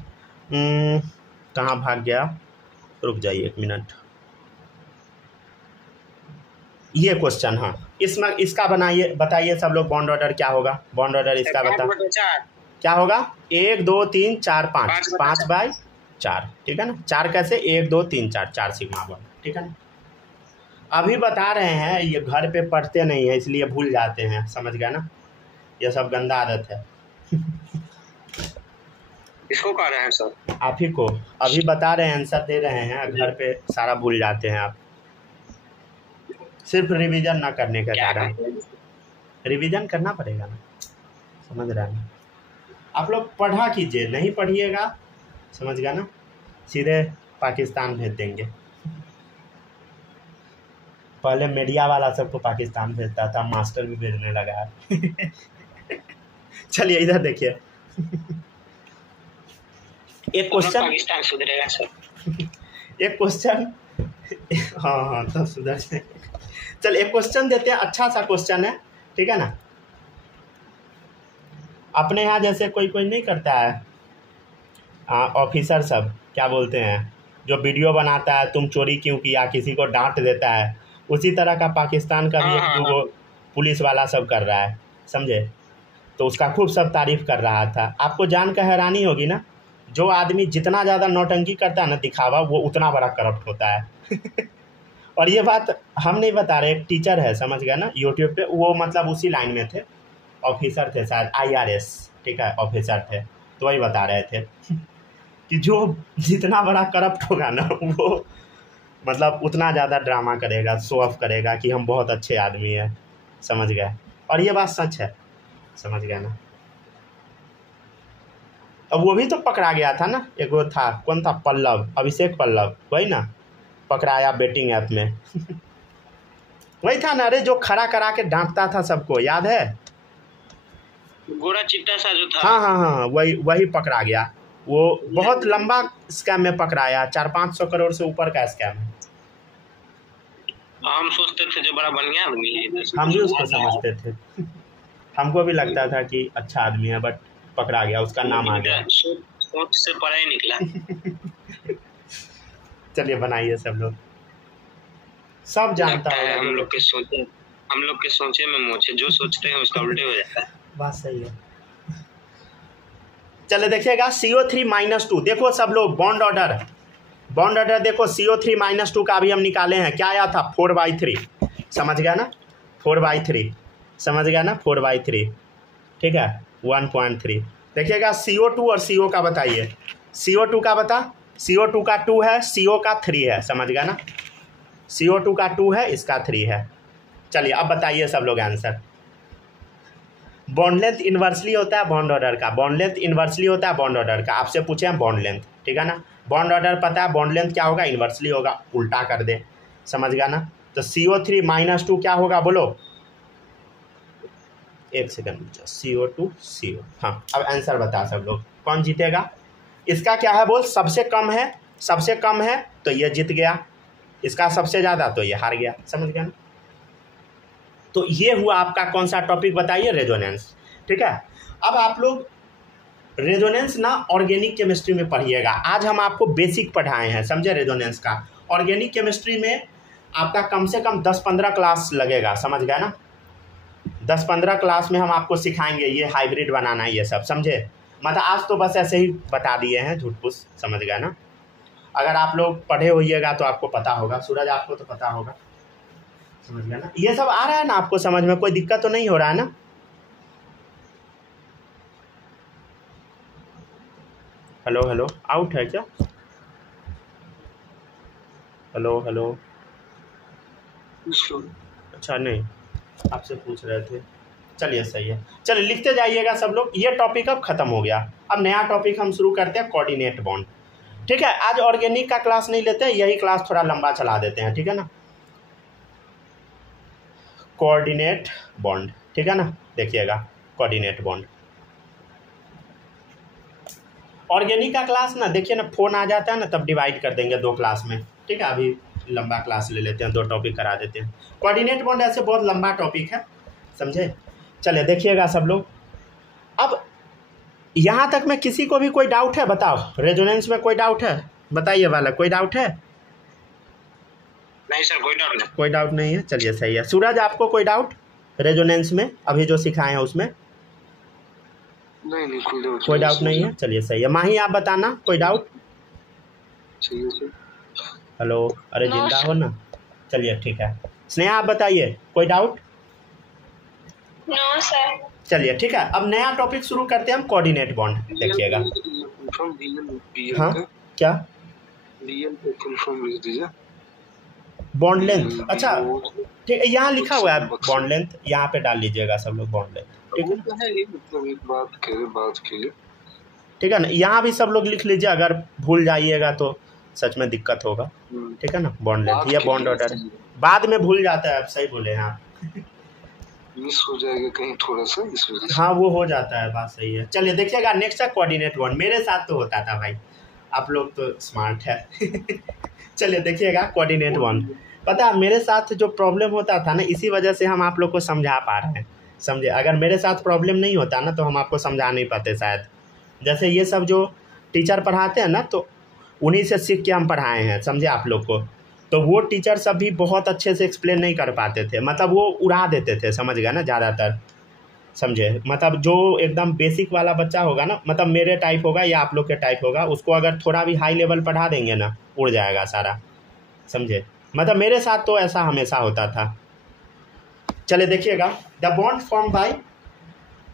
कहाँ भाग गया, रुक जाइए 1 मिनट। ये क्वेश्चन, हाँ इसमें इसका बनाइए, बताइए सब लोग बॉन्ड ऑर्डर क्या होगा? बॉन्ड ऑर्डर इसका बता, क्या होगा? 1 2 3 4 5, 5/4। ठीक है ना? 4 कैसे? 1 2 3 4, 4 सिग्मा बॉन्ड। ठीक है ना? अभी बता रहे हैं, ये घर पे पढ़ते नहीं है इसलिए भूल जाते हैं, समझ गया ना? ये सब गंदा आदत है। इसको कह रहे हैं सर? आप ही को अभी बता रहे हैं, आंसर दे रहे हैं, घर पे सारा भूल जाते हैं आप। सिर्फ रिवीजन ना करने का कारण, रिवीजन करना पड़ेगा ना, समझ रहे हैं? आप लोग पढ़ा कीजिए, नहीं पढ़िएगा, समझ गया ना, सीधे पाकिस्तान भेज देंगे। पहले मीडिया वाला सबको पाकिस्तान भेजता था, मास्टर भी भेजने लगा है। चलिए इधर देखिए, एक क्वेश्चन, पाकिस्तान सुधरेगा सर। एक क्वेश्चन, हाँ तब सुधर जाए। चल एक क्वेश्चन देते हैं, अच्छा सा क्वेश्चन है, ठीक है ना? अपने यहाँ जैसे कोई कोई नहीं करता है ऑफिसर सब, क्या बोलते हैं, जो वीडियो बनाता है तुम चोरी क्यों किया, किसी को डांट देता है, उसी तरह का पाकिस्तान का भी एक दो पुलिस वाला सब कर रहा है, समझे? तो उसका खूब सब तारीफ कर रहा था। आपको जानकर हैरानी होगी ना, जो आदमी जितना ज़्यादा नौटंकी करता है ना, दिखावा, वो उतना बड़ा करप्ट होता है। और ये बात हम नहीं बता रहे, एक टीचर है, समझ गया ना, यूट्यूब पे, वो मतलब उसी लाइन में थे, ऑफिसर थे शायद, IRS, ठीक है, ऑफिसर थे, तो वही बता रहे थे कि जो जितना बड़ा करप्ट होगा ना, वो मतलब उतना ज़्यादा ड्रामा करेगा, शो ऑफ करेगा कि हम बहुत अच्छे आदमी हैं, समझ गए? और ये बात सच है, समझ गया ना? अब वो भी तो पकड़ा गया था ना, एक वो था, कौन था, पल्लव, अभिषेक पल्लव, वही ना, पकड़ाया बेटिंग ऐप में। वही था ना, अरे जो खड़ा करा के डांटता था सबको, याद है? गोरा चिट्टा सा जो था। हाँ, वही पकड़ा गया। वो बहुत लंबा स्कैम में पकड़ाया, 400-500 करोड़ से ऊपर का स्कैम है। हम सोचते थे जो बड़ा बढ़िया आदमी है, हम भी उसको समझते थे, हमको भी लगता था कि अच्छा आदमी है, बट पकड़ा गया, उसका नाम आ गया। सोच से परे ही निकला। चलिए बनाइए सब लोग, सब जानता है। हम लोग के सोचे में मोचे, जो सोचते हैं उसका उल्टे हो जाता है। बात सही है। चले देखिएगा, CO3-2, देखो सब लोग, बॉन्ड ऑर्डर देखो, CO3-2 का भी हम निकाले हैं, क्या आया था? 4/3, समझ गया ना? 4/3, समझ गया ना? 4/3, ठीक है, 1.3। देखिएगा CO2 और CO का बताइए, CO2 का बता, CO2 का 2 है, CO का 3 है, समझ गया ना? CO2 का 2 है, इसका 3 है। चलिए अब बताइए सब लोग आंसर। बॉन्ड लेंथ इन्वर्सली होता है बॉन्ड ऑर्डर का, बॉन्ड लेंथ इन्वर्सली होता है बॉन्ड ऑर्डर का। आपसे पूछे हैं बॉन्ड लेंथ, ठीक है ना? बॉन्ड ऑर्डर पता है, बॉन्ड लेंथ क्या होगा? इन्वर्सली होगा, उल्टा कर दे, समझ गया ना? तो CO3-2 क्या होगा? बोलो, एक सेकंड, CO2 CO। हाँ, अब आंसर बता सब लोग, कौन जीतेगा? इसका क्या है बोल, सबसे कम है तो ये जीत गया, इसका सबसे ज़्यादा तो ये हार गया, समझ गया ना? तो ये हुआ आपका कौन सा टॉपिक बताइए? रेजोनेंस, ठीक है। अब आप लोग रेजोनेंस ना ऑर्गेनिक केमिस्ट्री में पढ़िएगा, आज हम आपको बेसिक पढ़ाए हैं, समझे? रेजोनेंस का ऑर्गेनिक केमिस्ट्री में आपका कम से कम 10-15 क्लास लगेगा, समझ गया ना? 10-15 क्लास में हम आपको सिखाएंगे ये हाइब्रिड बनाना, ये सब, समझे? मतलब आज तो बस ऐसे ही बता दिए हैं, झूठ फूस, समझ गया ना? अगर आप लोग पढ़े होइएगा तो आपको पता होगा, सूरज आपको तो पता होगा, समझ गया ना? ये सब आ रहा है ना आपको समझ में, कोई दिक्कत तो नहीं हो रहा है ना? हेलो, आउट है क्या? हेलो, अच्छा नहीं, आपसे पूछ रहे थे। चलिए सही है, चलिए लिखते जाइएगा सब लोग। ये टॉपिक अब खत्म हो गया। अब नया टॉपिक हम शुरू करते हैं, कोऑर्डिनेट बॉन्ड। ठीक है, आज ऑर्गेनिक का क्लास नहीं लेते हैं, यही क्लास थोड़ा लंबा चला देते हैं, ठीक है ना। कोऑर्डिनेट बॉन्ड, ठीक है ना, देखिएगा कोऑर्डिनेट बॉन्ड। ऑर्गेनिक का क्लास ना देखिए ना, फ़ोन आ जाता है ना तब डिवाइड कर देंगे 2 क्लास में, ठीक है। अभी लंबा क्लास ले लेते हैं, 2 टॉपिक करा देते हैं। कोऑर्डिनेट बॉन्ड ऐसे बहुत लंबा टॉपिक है, समझे। चलिए देखिएगा सब लोग। अब यहाँ तक में किसी को भी कोई डाउट है? बताओ, रेजोनेंस में कोई डाउट है? बताइए वाला, कोई डाउट है? नहीं सर, कोई डाउट नहीं। कोई डाउट नहीं है, चलिए सही है। सूरज, आपको कोई डाउट रेजोनेंस में अभी जो सिखाए हैं उसमें? नहीं कोई डाउट नहीं है, चलिए सही है। माही आप बताना, कोई डाउट? हेलो, अरे जिंदा हो ना, चलिए ठीक है। स्नेहा आप बताइए, कोई डाउट? No sir. चलिए ठीक है, अब नया टॉपिक शुरू करते हैं हम, कोऑर्डिनेट बॉन्ड। देखिएगा। हाँ क्या? बॉन्ड लेंथ, अच्छा ठीक है, यहाँ लिखा हुआ है बॉन्ड लेंथ, यहाँ पे डाल लीजिएगा सब लोग बॉन्ड लेंथ, ठीक है ना। बात के ठीक है ना, यहाँ भी सब लोग लिख लीजिए, अगर भूल जाइएगा तो सच में दिक्कत होगा, ठीक है ना। बॉन्ड लेंथ, ये बॉन्ड ऑर्डर है, बाद में भूल जाता है, आप सही बोले हैं आप, मिस हो जाएगा कहीं थोड़ा सा, इस वजह से। हाँ वो हो जाता है, बात सही है। चलिए देखिएगा, नेक्स्ट है कोऑर्डिनेट बॉन्ड। मेरे साथ तो होता था भाई, आप लोग तो स्मार्ट है। चलिए देखिएगा कोऑर्डिनेट बॉन्ड। पता है मेरे साथ जो प्रॉब्लम होता था ना, इसी वजह से हम आप लोग को समझा पा रहे हैं, समझे। अगर मेरे साथ प्रॉब्लम नहीं होता ना तो हम आपको समझा नहीं पाते शायद। जैसे ये सब जो टीचर पढ़ाते हैं ना, तो उन्हीं से सीख के हम पढ़ाए हैं, समझे आप लोग को। तो वो टीचर सब भी बहुत अच्छे से एक्सप्लेन नहीं कर पाते थे, मतलब वो उड़ा देते थे, समझ गए ना, ज़्यादातर, समझे। मतलब जो एकदम बेसिक वाला बच्चा होगा ना, मतलब मेरे टाइप होगा या आप लोग के टाइप होगा, उसको अगर थोड़ा भी हाई लेवल पढ़ा देंगे ना, उड़ जाएगा सारा, समझे। मतलब मेरे साथ तो ऐसा हमेशा होता था। चले देखिएगा, द बॉन्ड फॉर्म बाय,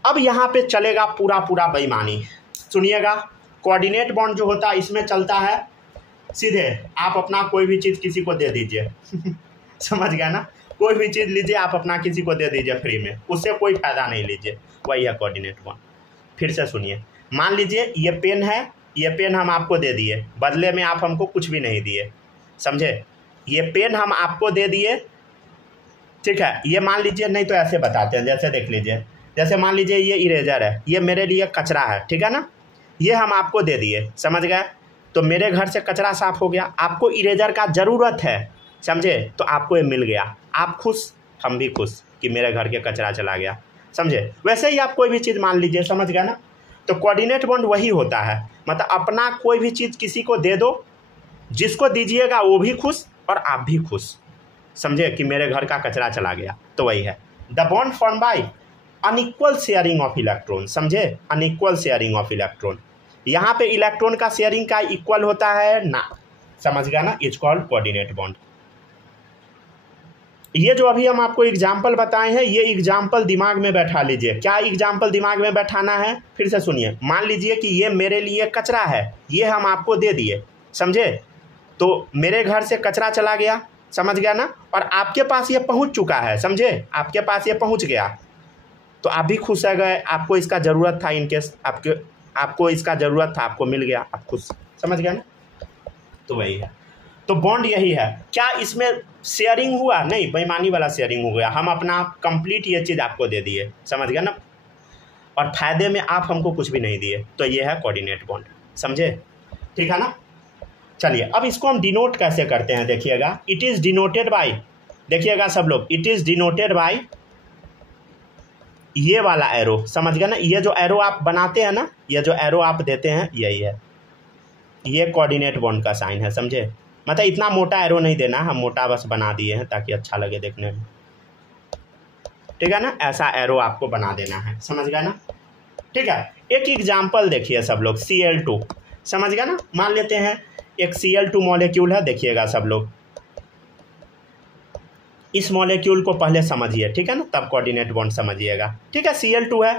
अब यहाँ पे चलेगा पूरा बेईमानी, सुनिएगा। कोऑर्डिनेट बॉन्ड जो होता है इसमें चलता है सीधे, आप अपना कोई भी चीज़ किसी को दे दीजिए। समझ गया ना, कोई भी चीज़ लीजिए आप अपना किसी को दे दीजिए फ्री में, उससे कोई फ़ायदा नहीं लीजिए, वही है कोऑर्डिनेट बॉन्ड। फिर से सुनिए, मान लीजिए ये पेन है, ये पेन हम आपको दे दिए, बदले में आप हमको कुछ भी नहीं दिए, समझे। ये पेन हम आपको दे दिए, ठीक है। ये मान लीजिए, नहीं तो ऐसे बताते हैं, जैसे देख लीजिए, जैसे मान लीजिए ये इरेजर है, ये मेरे लिए कचरा है, ठीक है ना। ये हम आपको दे दिए, समझ गए। तो मेरे घर से कचरा साफ़ हो गया, आपको इरेजर का ज़रूरत है, समझे, तो आपको ये मिल गया, आप खुश, हम भी खुश कि मेरे घर के कचरा चला गया, समझे। वैसे ही आप कोई भी चीज़ मान लीजिए, समझ गए ना। तो कोऑर्डिनेट बॉन्ड वही होता है, मतलब अपना कोई भी चीज़ किसी को दे दो, जिसको दीजिएगा वो भी खुश और आप भी खुश, समझे, कि मेरे घर का कचरा चला गया। तो वही है the bond form by unequal sharing of electron, समझे, अनइक्वल शेयरिंग ऑफ इलेक्ट्रॉन। यहाँ पे इलेक्ट्रॉन का शेयरिंग का इक्वल होता है ना, समझ गया ना, इज कॉल्ड कोऑर्डिनेट बॉन्ड। ये जो अभी हम आपको एग्जाम्पल बताए हैं, ये एग्जाम्पल दिमाग में बैठा लीजिए। क्या एग्जाम्पल दिमाग में बैठाना है? फिर से सुनिए, मान लीजिए कि ये मेरे लिए कचरा है, ये हम आपको दे दिए, समझे। तो मेरे घर से कचरा चला गया, समझ गया ना, और आपके पास ये पहुंच चुका है, समझे, आपके पास ये पहुंच गया, तो आप भी खुश हो गए, आपको इसका ज़रूरत था, इनकेस आपको इसका ज़रूरत था, आपको मिल गया, आप खुश, समझ गया ना। तो वही है, तो बॉन्ड यही है। क्या इसमें शेयरिंग हुआ? नहीं, बेईमानी वाला शेयरिंग हो गया, हम अपना कंप्लीट ये चीज़ आपको दे दिए, समझ गया ना, और फायदे में आप हमको कुछ भी नहीं दिए। तो ये है कोऑर्डिनेट बॉन्ड, समझे, ठीक है ना। चलिए अब इसको हम डिनोट कैसे करते हैं, देखिएगा। इट इज़ डिनोटेड बाय, देखिएगा सब लोग, इट इज़ डिनोटेड बाय ये वाला एरो, समझ गया ना। ये जो एरो आप बनाते हैं ना, ये जो एरो आप देते हैं, यही है, ये कोऑर्डिनेट बॉन्ड का साइन है, समझे। मतलब इतना मोटा एरो नहीं देना, हम मोटा बस बना दिए हैं ताकि अच्छा लगे देखने में, ठीक है ना। ऐसा एरो आपको बना देना है, समझ गया ना, ठीक है। एक एग्जाम्पल देखिए सब लोग, Cl2, समझ गया ना। मान लेते हैं एक Cl2 मॉलिक्यूल है, देखिएगा सब लोग, इस मॉलिक्यूल को पहले समझिए, ठीक है ना, तब कोऑर्डिनेट बॉन्ड समझिएगा, ठीक है। Cl2 है,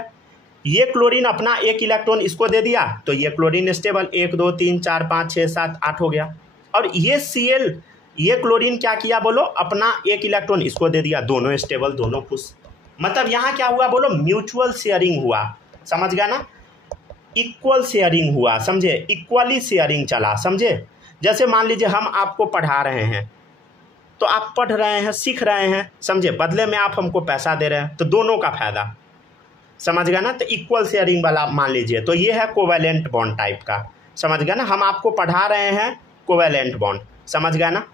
ये क्लोरीन अपना एक इलेक्ट्रॉन इसको दे दिया, तो ये क्लोरीन स्टेबल 1 2 3 4 5 6 7 8 हो गया। और ये Cl ये क्लोरीन क्या किया बोलो, अपना एक इलेक्ट्रॉन इसको दे दिया, दोनों स्टेबल, दोनों खुश। मतलब यहाँ क्या हुआ बोलो, म्यूचुअल शेयरिंग हुआ, समझ गया ना, इक्वल शेयरिंग हुआ, समझे, इक्वली शेयरिंग चला, समझे। जैसे मान लीजिए हम आपको पढ़ा रहे हैं, तो आप पढ़ रहे हैं, सीख रहे हैं, समझे, बदले में आप हमको पैसा दे रहे हैं, तो दोनों का फायदा, समझ गया ना। तो इक्वल शेयरिंग वाला मान लीजिए, तो ये है कोवैलेंट बॉन्ड टाइप का, समझ गया ना। हम आपको पढ़ा रहे हैं कोवैलेंट बॉन्ड, समझ गया ना,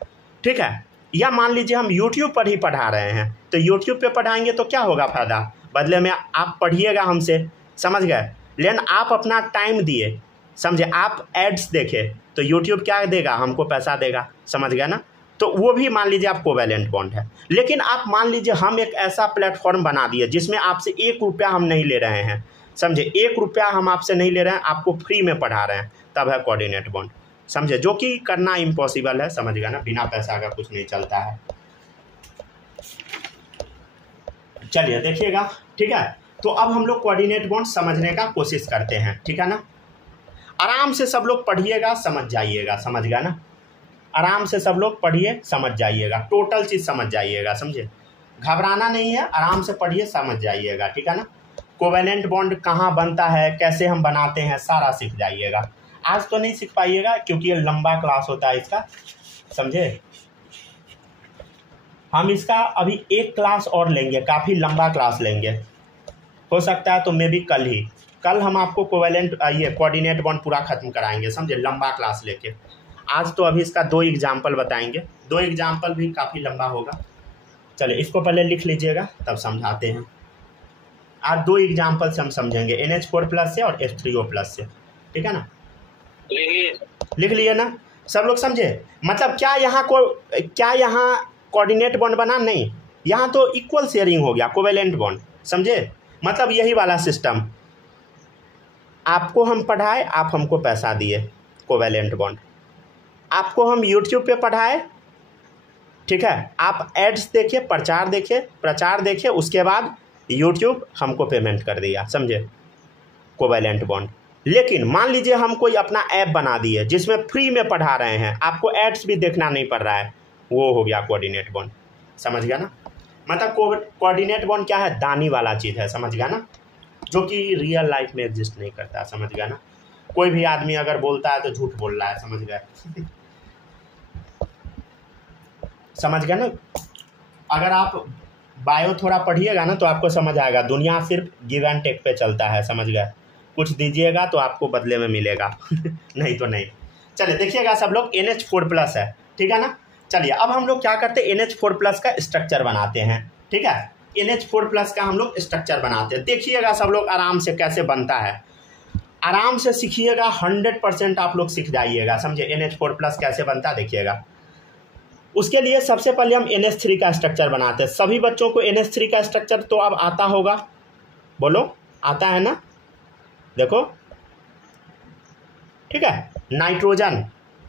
ठीक है। या मान लीजिए हम यूट्यूब पर ही पढ़ा रहे हैं, तो यूट्यूब पे पढ़ाएंगे तो क्या होगा फायदा, बदले में आप पढ़िएगा हमसे, समझ गए, लेकिन आप अपना टाइम दिए, समझे, आप एड्स देखे तो यूट्यूब क्या देगा, हमको पैसा देगा, समझ गया ना। तो वो भी मान लीजिए आप कोवैलेंट बॉन्ड है। लेकिन आप मान लीजिए हम एक ऐसा प्लेटफॉर्म बना दिए जिसमें आपसे 1 रुपया हम नहीं ले रहे हैं, समझे, 1 रुपया हम आपसे नहीं ले रहे हैं, आपको फ्री में पढ़ा रहे हैं, तब है कोऑर्डिनेट बॉन्ड, समझे, जो कि करना इम्पॉसिबल है, समझ गया ना, बिना पैसा का कुछ नहीं चलता है। चलिए देखिएगा, ठीक है। तो अब हम लोग कोऑर्डिनेट बॉन्ड समझने का कोशिश करते हैं, ठीक है ना। आराम से सब लोग पढ़िएगा, समझ जाइएगा, समझ गया ना, आराम से सब लोग पढ़िए, समझ जाइएगा, टोटल चीज़ समझ जाइएगा, समझे, घबराना नहीं है, आराम से पढ़िए, समझ जाइएगा, ठीक है ना। कोवैलेंट बॉन्ड कहाँ बनता है, कैसे हम बनाते हैं, सारा सीख जाइएगा। आज तो नहीं सीख पाइएगा क्योंकि ये लंबा क्लास होता है इसका, समझे। हम इसका अभी 1 क्लास और लेंगे, काफ़ी लंबा क्लास लेंगे, हो सकता है तो मे भी कल हम आपको कोऑर्डिनेट बॉन्ड पूरा खत्म कराएंगे, समझे, लंबा क्लास लेके। आज तो अभी इसका 2 एग्जाम्पल बताएंगे, 2 एग्जाम्पल भी काफ़ी लंबा होगा। चलिए इसको पहले लिख लीजिएगा, तब समझाते हैं। आज 2 एग्जाम्पल से हम समझेंगे, NH4+ से और H3O+ से, ठीक है ना। लिख लिए ना सब लोग, समझे। मतलब क्या यहाँ कोऑर्डिनेट बॉन्ड बना, नहीं, यहाँ तो इक्वल शेयरिंग हो गया, कोवैलेंट बॉन्ड, समझे। मतलब यही वाला सिस्टम, आपको हम पढ़ाए, आप हमको पैसा दिए, कोवैलेंट बॉन्ड। आपको हम यूट्यूब पे पढ़ाए, ठीक है, आप एड्स देखिए, प्रचार देखिए, उसके बाद यूट्यूब हमको पेमेंट कर दिया, समझे, कोवैलेंट बॉन्ड। लेकिन मान लीजिए हम कोई अपना ऐप बना दिए जिसमें फ्री में पढ़ा रहे हैं, आपको एड्स भी देखना नहीं पड़ रहा है, वो हो गया कोऑर्डिनेट बॉन्ड, समझ गया ना। मतलब कोऑर्डिनेट बॉन्ड क्या है, दानी वाला चीज़ है, समझ गया ना, जो कि रियल लाइफ में एग्जिस्ट नहीं करता, समझ गया ना। कोई भी आदमी अगर बोलता है तो झूठ बोल रहा है, समझ गए समझ गए ना। अगर आप बायो थोड़ा पढ़िएगा ना तो आपको समझ आएगा, दुनिया सिर्फ गिव एंड टेक पे चलता है, समझ गए। कुछ दीजिएगा तो आपको बदले में मिलेगा नहीं तो नहीं। चलिए देखिएगा सब लोग, NH4+ है, ठीक है ना। चलिए अब हम लोग क्या करते हैं, NH4+ का स्ट्रक्चर बनाते हैं, ठीक है। NH4+ का हम लोग स्ट्रक्चर बनाते हैं, देखिएगा सब लोग आराम से कैसे बनता है, आराम से सीखिएगा, 100% आप लोग सीख जाइएगा, समझे। NH4+ कैसे बनता है देखिएगा। उसके लिए सबसे पहले हम NH3 का स्ट्रक्चर बनाते हैं। सभी बच्चों को NH3 का स्ट्रक्चर तो अब आता होगा, बोलो, आता है ना, देखो, ठीक है। नाइट्रोजन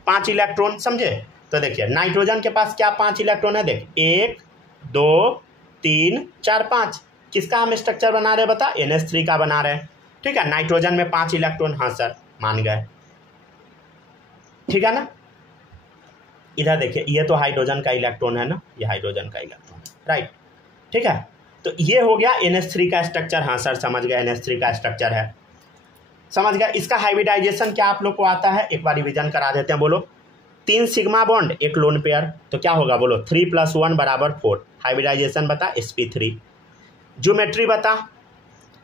5 इलेक्ट्रॉन, समझे। तो देखिए नाइट्रोजन के पास क्या 5 इलेक्ट्रॉन है, देख 1 2 3 4 5। किसका हम स्ट्रक्चर बना रहे हैं बता, NH3 का बना रहे हैं, ठीक है। नाइट्रोजन में 5 इलेक्ट्रॉन, हाँ सर मान गए, ठीक है ना। इधर देखिए, ये तो हाइड्रोजन का इलेक्ट्रॉन है ना, ये हाइड्रोजन का इलेक्ट्रॉन, राइट, ठीक है। तो ये हो गया NH3 का स्ट्रक्चर, हाँ सर समझ गया, NH3 का स्ट्रक्चर है, समझ गया। इसका हाइब्रिडाइजेशन क्या आप लोग को आता है, एक बार रिवीजन करा देते हैं, बोलो। 3 सिग्मा बॉन्ड, 1 लोन पेयर, तो क्या होगा बोलो, 3 + 1 = 4। हाइब्रिडाइजेशन बता, sp3। ज्योमेट्री बता,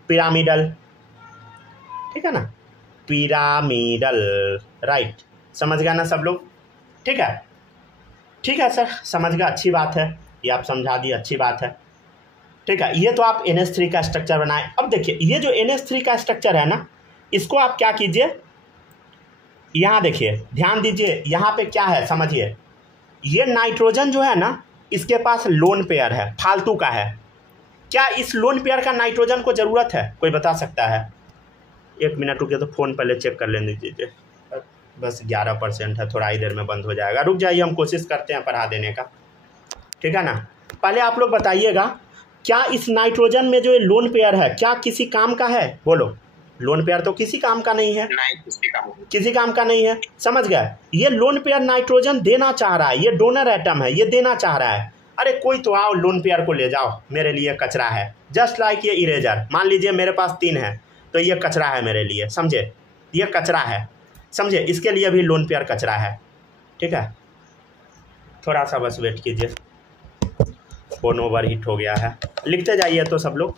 पिरामिडल, ठीक है ना, पिरामिडल, राइट, समझ गया ना सब लोग, ठीक है। ठीक है सर, समझ गया, अच्छी बात है, ये आप समझा दिए, अच्छी बात है, ठीक है। ये तो आप NH3 का स्ट्रक्चर बनाए। अब देखिए ये जो NH3 का स्ट्रक्चर है ना, इसको आप क्या कीजिए, यहाँ देखिए, ध्यान दीजिए, यहाँ पे क्या है समझिए। ये नाइट्रोजन जो है ना, इसके पास लोन पेयर है, फालतू का है। क्या इस लोन पेयर का नाइट्रोजन को ज़रूरत है, कोई बता सकता है? 1 मिनट रुकिए, तो फ़ोन पहले चेक कर लेने दीजिए, बस 11% है, थोड़ा ही देर में बंद हो जाएगा, रुक जाइए, हम कोशिश करते हैं पढ़ा देने का, ठीक है ना। पहले आप लोग बताइएगा, क्या इस नाइट्रोजन में जो ये लोन पेयर है क्या किसी काम का है, बोलो। लोन पेयर तो किसी काम का नहीं है, नहीं किसी काम का नहीं है, समझ गए। ये लोन पेयर नाइट्रोजन देना चाह रहा है, ये डोनर एटम है, ये देना चाह रहा है। अरे कोई तो आओ लोन पेयर को ले जाओ, मेरे लिए कचरा है। जस्ट लाइक ये इरेजर, मान लीजिए मेरे पास 3 है तो ये कचरा है मेरे लिए, समझे, ये कचरा है, समझे, इसके लिए भी लोन पेयर कचरा है। ठीक है, थोड़ा सा बस वेट कीजिए, फोन ओवर हीट हो गया है। लिखते जाइए तो सब लोग,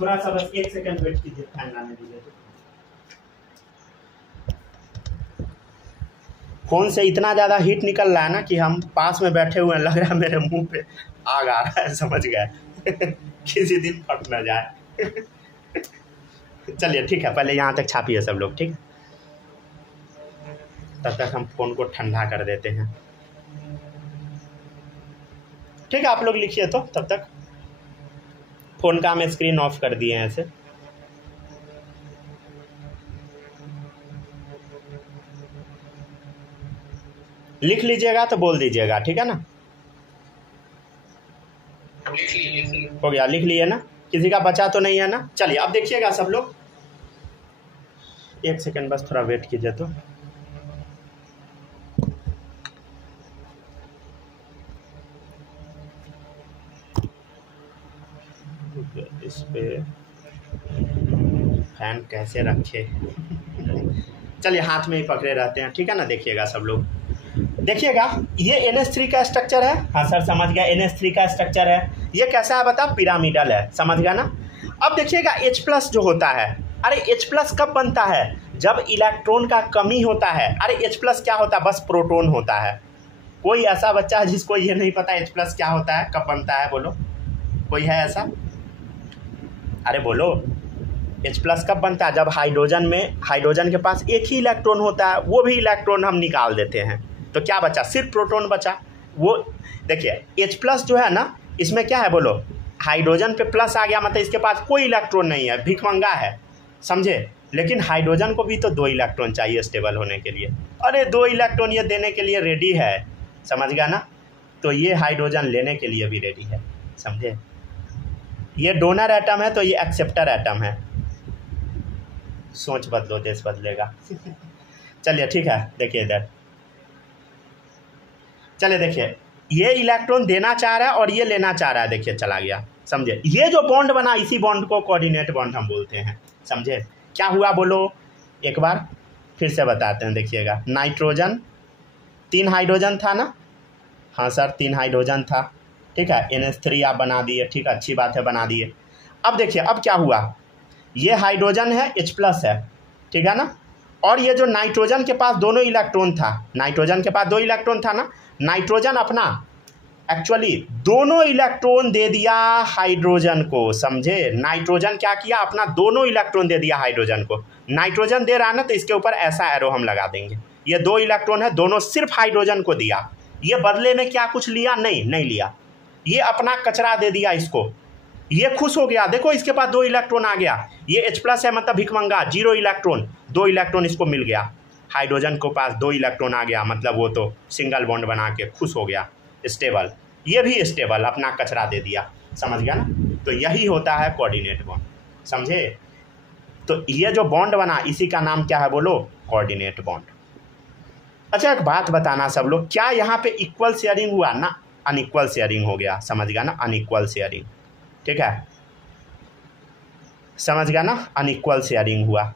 थोड़ा सा बस 1 सेकंड वेट कीजिए, फैन लाने दीजिए। फोन से इतना ज़्यादा हीट निकल रहा है ना कि हम पास में बैठे हुए हैं, लग रहा है मेरे मुंह पे आग आ रहा है, समझ गए। किसी दिन फट ना जाए। चलिए ठीक है, पहले यहाँ तक छापिए सब लोग, ठीक है, तब तक हम फोन को ठंडा कर देते हैं। ठीक है, आप लोग लिखिए तो तब तक। फोन का हम स्क्रीन ऑफ कर दिए हैं ऐसे। लिख लीजिएगा तो बोल दीजिएगा, ठीक है ना। हो गया, लिख लिए ना, किसी का बचा तो नहीं है ना। चलिए अब देखिएगा सब लोग, 1 सेकंड बस थोड़ा वेट कीजिए तो। इस पे फैन कैसे रखे। चलिए हाथ में ही पकड़े रहते हैं, ठीक है ना। देखिएगा सब लोग, देखिएगा ये NH3 का स्ट्रक्चर है। हाँ सर समझ गया, NH3 का स्ट्रक्चर है। ये कैसा है बता, पिरामिडल है, समझ गया ना। अब देखिएगा H+ जो होता है, अरे H+ कब बनता है, जब इलेक्ट्रॉन का कमी होता है। अरे H+ क्या होता है, बस प्रोटॉन होता है। कोई ऐसा बच्चा है जिसको ये नहीं पता H+ क्या होता है, कब बनता है, बोलो, कोई है ऐसा? अरे बोलो, H+ कब बनता है, जब हाइड्रोजन के पास एक ही इलेक्ट्रॉन होता है, वो भी इलेक्ट्रॉन हम निकाल देते हैं, तो क्या बचा, सिर्फ प्रोटॉन बचा। वो देखिए H+ जो है ना, इसमें क्या है बोलो, हाइड्रोजन पे प्लस आ गया, मतलब इसके पास कोई इलेक्ट्रॉन नहीं है, भिखमंगा है, समझे। लेकिन हाइड्रोजन को भी तो 2 इलेक्ट्रॉन चाहिए स्टेबल होने के लिए। अरे 2 इलेक्ट्रॉन ये देने के लिए रेडी है, समझ गया ना। तो ये हाइड्रोजन लेने के लिए भी रेडी है, समझे। ये डोनर एटम है तो ये एक्सेप्टर एटम है। सोच बदलो देश बदलेगा। चलिए ठीक है, देखिए इधर, चलिए देखिए, ये इलेक्ट्रॉन देना चाह रहा है और ये लेना चाह रहा है, देखिए चला गया, समझे। ये जो बॉन्ड बना, इसी बॉन्ड को कोऑर्डिनेट बॉन्ड हम बोलते हैं, समझे। क्या हुआ बोलो, एक बार फिर से बताते हैं, देखिएगा। नाइट्रोजन 3 हाइड्रोजन था ना, हाँ सर 3 हाइड्रोजन था, ठीक है। NH3 आप बना दिए, ठीक है, अच्छी बात है, बना दिए। अब देखिए अब क्या हुआ, ये हाइड्रोजन है, H+ है, ठीक है ना। और ये जो नाइट्रोजन के पास दोनों इलेक्ट्रॉन था, नाइट्रोजन के पास 2 इलेक्ट्रॉन था ना, नाइट्रोजन अपना एक्चुअली दोनों इलेक्ट्रॉन दे दिया हाइड्रोजन को, समझे। नाइट्रोजन क्या किया, अपना दोनों इलेक्ट्रॉन दे दिया हाइड्रोजन को। नाइट्रोजन दे रहा है ना, तो इसके ऊपर ऐसा एरो हम लगा देंगे। ये 2 इलेक्ट्रॉन है, दोनों सिर्फ हाइड्रोजन को दिया। ये बदले में क्या कुछ लिया, नहीं लिया, ये अपना कचरा दे दिया इसको। ये खुश हो गया, देखो इसके पास 2 इलेक्ट्रॉन आ गया। ये H+ है, मतलब भिखमंगा, 0 इलेक्ट्रॉन, 2 इलेक्ट्रॉन इसको मिल गया। हाइड्रोजन को पास 2 इलेक्ट्रॉन आ गया, मतलब वो तो सिंगल बॉन्ड बना के खुश हो गया, स्टेबल। ये भी स्टेबल, अपना कचरा दे दिया, समझ गया ना। तो यही होता है कोऑर्डिनेट बॉन्ड, समझे। तो ये जो बॉन्ड बना, इसी का नाम क्या है बोलो, कोऑर्डिनेट बॉन्ड। अच्छा एक बात बताना सब लोग, क्या यहाँ पे इक्वल शेयरिंग हुआ ना, अनइक्वल शेयरिंग हो गया, समझ गया ना, अनइक्वल शेयरिंग, ठीक है, समझ गया ना, अनइक्वल शेयरिंग हुआ,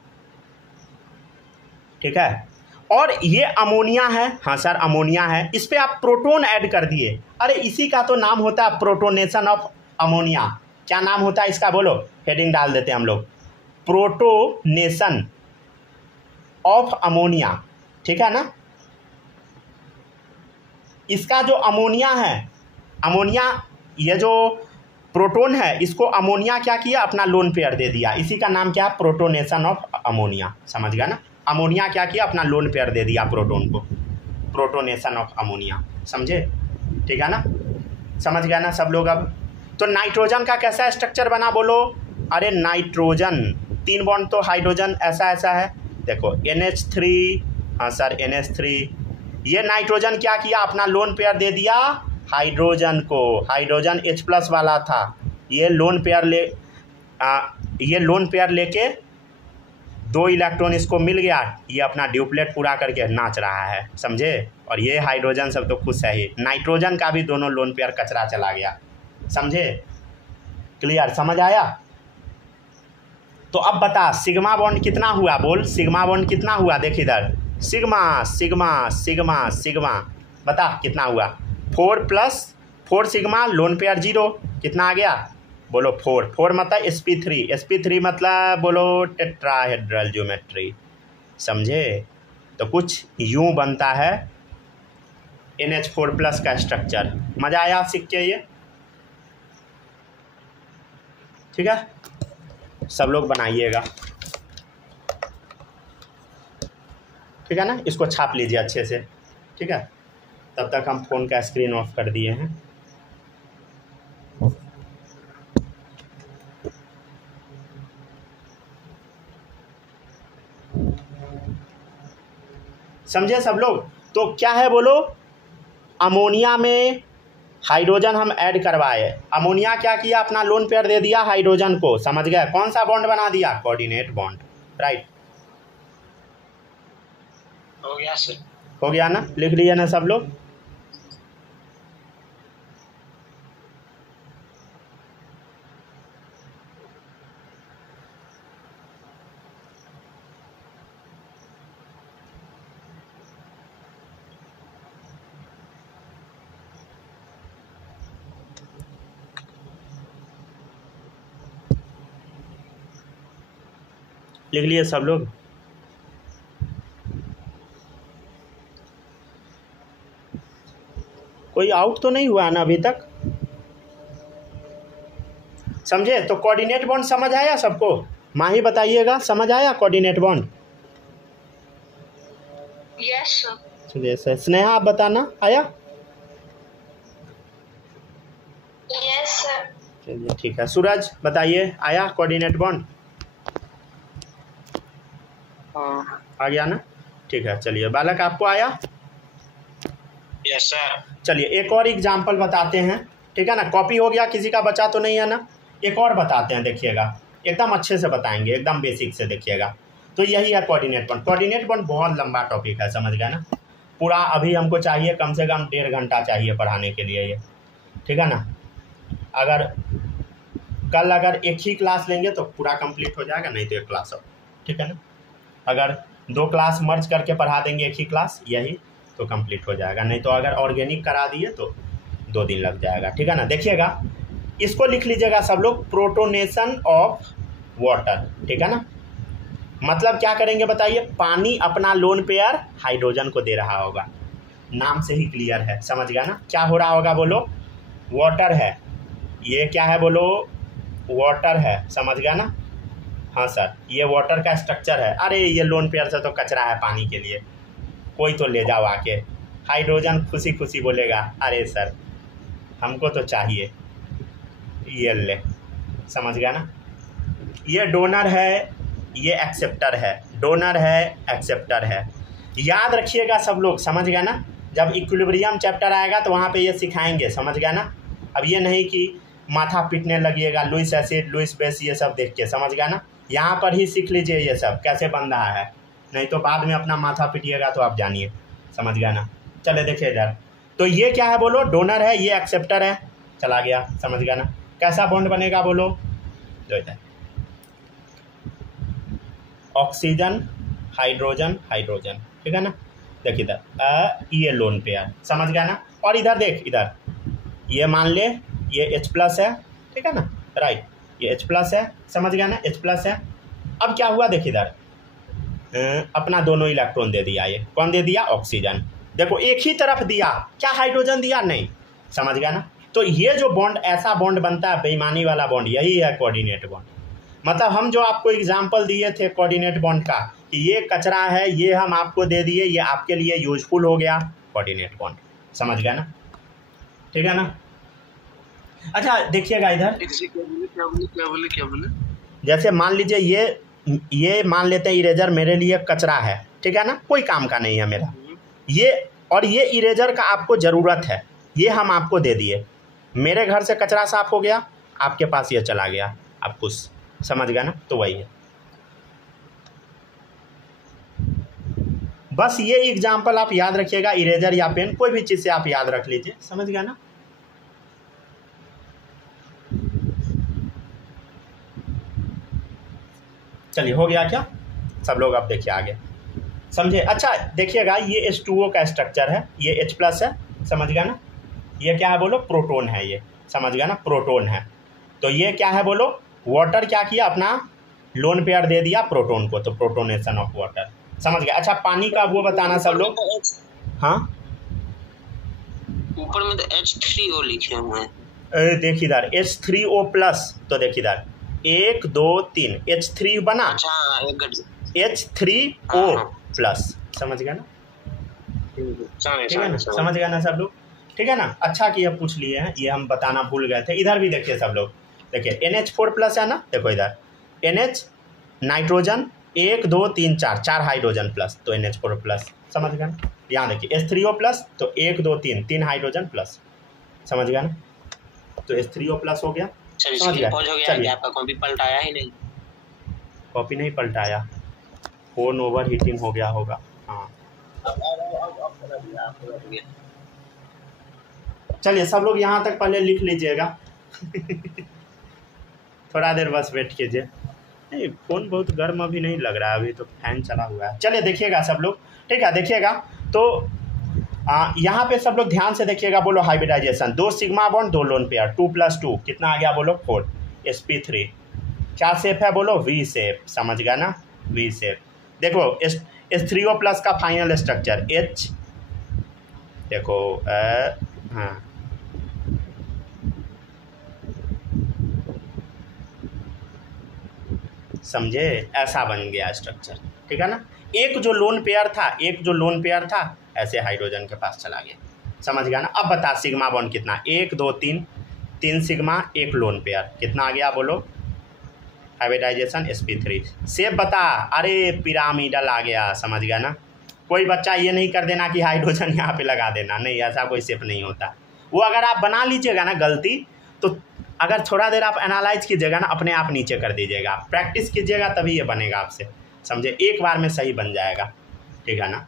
ठीक है। और ये अमोनिया है, हाँ सर अमोनिया है, इस पे आप प्रोटॉन ऐड कर दिए। अरे इसी का तो नाम होता है प्रोटोनेशन ऑफ अमोनिया। क्या नाम होता है इसका बोलो, हेडिंग डाल देते हैं हम लोग, प्रोटोनेशन ऑफ अमोनिया, ठीक है ना। इसका जो अमोनिया है, अमोनिया, ये जो प्रोटॉन है, इसको अमोनिया क्या किया, अपना लोन पेयर दे दिया। इसी का नाम क्या है, प्रोटोनेशन ऑफ अमोनिया, समझ गया ना। अमोनिया क्या किया, अपना लोन पेयर दे दिया प्रोटॉन को, प्रोटोनेशन ऑफ अमोनिया, समझे, ठीक है ना, समझ गया ना सब लोग। अब तो नाइट्रोजन का कैसा स्ट्रक्चर बना बोलो, अरे नाइट्रोजन 3 बॉन्ड तो हाइड्रोजन ऐसा है, देखो NH3, हाँ सर NH3। ये नाइट्रोजन क्या किया, अपना लोन पेयर दे दिया हाइड्रोजन को। हाइड्रोजन H+ वाला था, ये लोन पेयर ये लोन पेयर लेके 2 इलेक्ट्रॉन इसको मिल गया, ये अपना ड्यूप्लेट पूरा करके नाच रहा है, समझे। और ये हाइड्रोजन सब तो खुश है ही, नाइट्रोजन का भी दोनों लोन पेयर कचरा चला गया, समझे। क्लियर, समझ आया। तो अब बता सिग्मा बॉन्ड कितना हुआ, बोल सिग्मा बॉन्ड कितना हुआ, देख इधर सिग्मा सिग्मा सिग्मा सिग्मा, बता कितना हुआ। 4 + 4 सिग्मा लोन पेयर 0, कितना आ गया बोलो 4। 4 मतलब sp3, sp3 मतलब बोलो टेट्राहेड्रल ज्योमेट्री, समझे। तो कुछ यूं बनता है NH4+ का स्ट्रक्चर। मज़ा आया सीख के ये, ठीक है। सब लोग बनाइएगा, ठीक है ना। इसको छाप लीजिए अच्छे से, ठीक है। तब तक हम फ़ोन का स्क्रीन ऑफ कर दिए हैं। समझे सब लोग। तो क्या है बोलो, अमोनिया में हाइड्रोजन हम ऐड करवाए, अमोनिया क्या किया, अपना लोन पेयर दे दिया हाइड्रोजन को, समझ गए। कौन सा बॉन्ड बना दिया, कोऑर्डिनेट बॉन्ड, राइट। हो गया सर, हो गया ना, लिख लिया ना सब लोग। लिख लिए सब लोग। कोई आउट तो नहीं हुआ ना अभी तक, समझे। तो कोऑर्डिनेट बॉन्ड समझ आया सबको, माही बताइएगा, समझ आया कोऑर्डिनेट बॉन्ड। Yes sir. चलिए सर, स्नेहा आप बताना, आया। Yes sir. चलिए ठीक है, सूरज बताइए, आया कोऑर्डिनेट बॉन्ड, आ गया ना, ठीक है। चलिए बालक आपको आया। Yes sir. चलिए एक और एग्जाम्पल बताते हैं, ठीक है ना। कॉपी हो गया, किसी का बचा तो नहीं है ना। एक और बताते हैं, देखिएगा एकदम अच्छे से बताएंगे, एकदम बेसिक से देखिएगा। तो यही है कोऑर्डिनेट बॉन्ड। कोऑर्डिनेट बॉन्ड बहुत लंबा टॉपिक है, समझ गए ना। पूरा अभी हमको चाहिए कम से कम 1.5 घंटा चाहिए पढ़ाने के लिए ये, ठीक है ना। अगर कल अगर एक ही क्लास लेंगे तो पूरा कंप्लीट हो जाएगा, नहीं तो एक क्लास और, ठीक है ना। अगर 2 क्लास मर्ज करके पढ़ा देंगे एक ही क्लास यही, तो कंप्लीट हो जाएगा, नहीं तो अगर ऑर्गेनिक करा दिए तो 2 दिन लग जाएगा, ठीक है ना। देखिएगा इसको लिख लीजिएगा सब लोग, प्रोटोनेशन ऑफ वाटर, ठीक है ना। मतलब क्या करेंगे बताइए, पानी अपना लोन पेयर हाइड्रोजन को दे रहा होगा, नाम से ही क्लियर है, समझ गया ना। क्या हो रहा होगा बोलो, वाटर है, ये क्या है बोलो, वाटर है, समझ गया ना। हाँ सर, ये वाटर का स्ट्रक्चर है। अरे ये लोन पेयर से तो कचरा है पानी के लिए, कोई तो ले जाओ आके। हाइड्रोजन खुशी खुशी बोलेगा अरे सर हमको तो चाहिए, ये ले, समझ गया ना। ये डोनर है, ये एक्सेप्टर है, डोनर है एक्सेप्टर है, याद रखिएगा सब लोग, समझ गया ना। जब इक्विलिब्रियम चैप्टर आएगा तो वहाँ पे ये सिखाएंगे, समझ गया ना। अब ये नहीं कि माथा पीटने लगिएगा लुइस एसिड लुइस बेस ये सब देख के, समझ गया ना। यहाँ पर ही सीख लीजिए ये सब कैसे बन रहा है, नहीं तो बाद में अपना माथा पीटिएगा तो आप जानिए, समझ गया ना। चले देखिए इधर, तो ये क्या है बोलो, डोनर है, ये एक्सेप्टर है, चला गया, समझ गया ना। कैसा बॉन्ड बनेगा बोलो, जो इधर ऑक्सीजन हाइड्रोजन हाइड्रोजन, ठीक है ना। देख इधर ये लोन पेयर, समझ गया ना। और इधर देख, इधर ये मान ले ये H+ है, ठीक है ना, राइट, ये H+ है, समझ गया ना, H+ है। अब क्या हुआ देख इधर, अपना दोनों इलेक्ट्रॉन दे दिया, ये कौन दे दिया, ऑक्सीजन। देखो एक ही तरफ दिया, क्या हाइड्रोजन दिया, नहीं, समझ गया ना। तो ये जो बॉन्ड ऐसा बॉन्ड बनता है बेईमानी वाला बॉन्ड, यही है कोऑर्डिनेट बॉन्ड। मतलब हम जो आपको एग्जाम्पल दिए थे कोऑर्डिनेट बॉन्ड का कि ये कचरा है, ये हम आपको दे दिए, ये आपके लिए यूजफुल हो गया कोऑर्डिनेट बॉन्ड, समझ गया ना, ठीक है ना। अच्छा देखिएगा इधर, क्या बोले जैसे मान लीजिए ये मान लेते हैं इरेजर मेरे लिए कचरा है, ठीक है ना, कोई काम का नहीं है मेरा ये, और ये इरेजर का आपको ज़रूरत है, ये हम आपको दे दिए, मेरे घर से कचरा साफ हो गया, आपके पास ये चला गया, आप खुश, समझ गया ना, तो वही है। बस ये एग्जाम्पल आप याद रखिएगा, इरेजर या पेन कोई भी चीज़ से आप याद रख लीजिए, समझ गया ना। चलिए हो गया क्या सब लोग, अब देखिए आगे समझे। अच्छा देखिएगा, ये H2O का स्ट्रक्चर है, ये H+ है, समझ गया ना। ये क्या है बोलो, प्रोटोन है, ये समझ गया ना, प्रोटोन है। तो ये क्या है बोलो, वाटर क्या किया, अपना लोन पेयर दे दिया प्रोटोन को, तो प्रोटोनेशन ऑफ वाटर, समझ गया। अच्छा पानी का वो बताना सब लोग, हाँ ऊपर में तो H3O लिखे हुए हैं। देखिए इधर H3O+, तो देखिए इधर 1 2 3 H3 बना, H3O+, समझ गया ना, ठीक है ना, समझ गया ना सब लोग, ठीक है ना। अच्छा किया पूछ लिए हैं, ये हम बताना भूल गए थे। इधर भी देखिए सब लोग, देखिए NH4+ है ना, देखो इधर NH नाइट्रोजन 1 2 3 4 हाइड्रोजन प्लस, तो NH4+, समझ गया ना। यहाँ देखिए H3O+, तो 1 2 3 हाइड्रोजन प्लस, समझ गया ना, तो H3O+ हो गया, समझ गया। चलिए आपका कॉपी पलटाया ही नहीं, कॉपी नहीं पलटाया, फोन ओवर हीटिंग हो गया होगा, हाँ। चलिए सब लोग यहाँ तक पहले लिख लीजिएगा थोड़ा देर बस वेट कीजिए। नहीं फ़ोन बहुत गर्म अभी नहीं लग रहा है, अभी तो फैन चला हुआ है। चलिए देखिएगा सब लोग, ठीक है, देखिएगा तो यहाँ पे सब लोग ध्यान से देखिएगा, बोलो hybridisation, 2 sigma bond 2 lone pair, 2 + 2 कितना आ गया बोलो 4, sp3 क्या शेप है बोलो, V शेप, समझ गया ना, V शेप। देखो H3O+ का फाइनल स्ट्रक्चर H, देखो हाँ समझे, ऐसा बन गया स्ट्रक्चर, ठीक है ना। एक जो लोन पेयर था ऐसे हाइड्रोजन के पास चला गया, समझ गया ना। अब बता सिग्मा बॉन्ड कितना, 1 2 3 सिग्मा 1 लोन पेयर, कितना आ गया बोलो, हाइब्रिडाइजेशन sp3 शेप बता, अरे पिरामिडल आ गया, समझ गया ना। कोई बच्चा ये नहीं कर देना कि हाइड्रोजन यहाँ पे लगा देना, नहीं ऐसा कोई शेप नहीं होता। वो अगर आप बना लीजिएगा ना गलती, तो अगर थोड़ा देर आप एनालाइज कीजिएगा ना, अपने आप नीचे कर दीजिएगा, प्रैक्टिस कीजिएगा तभी ये बनेगा आपसे, समझे, एक बार में सही बन जाएगा, ठीक है ना।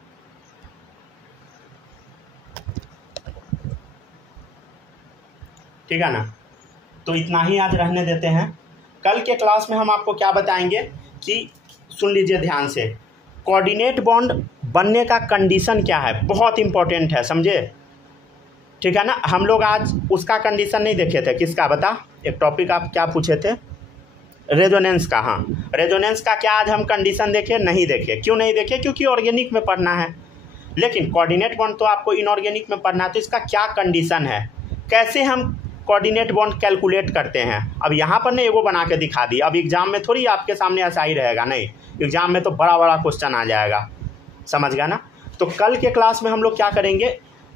ठीक है ना, तो इतना ही आज रहने देते हैं। कल के क्लास में हम आपको क्या बताएंगे कि सुन लीजिए ध्यान से, कोऑर्डिनेट बॉन्ड बनने का कंडीशन क्या है, बहुत इंपॉर्टेंट है, समझे, ठीक है ना। हम लोग आज उसका कंडीशन नहीं देखे थे, किसका बता, एक टॉपिक आप क्या पूछे थे, रेजोनेंस का, हाँ रेजोनेंस का क्या आज हम कंडीशन देखे, नहीं देखे। क्यों नहीं देखे, क्योंकि ऑर्गेनिक में पढ़ना है, लेकिन कोऑर्डिनेट बॉन्ड तो आपको इनऑर्गेनिक में पढ़ना है, तो इसका क्या कंडीशन है, कैसे हम कोऑर्डिनेट बॉन्ड कैलकुलेट करते हैं। अब यहाँ पर ने एगो बना के दिखा दी, अब एग्जाम में थोड़ी आपके सामने ऐसा ही रहेगा, नहीं एग्जाम में तो बड़ा बड़ा क्वेश्चन आ जाएगा, समझ गया ना। तो कल के क्लास में हम लोग क्या करेंगे,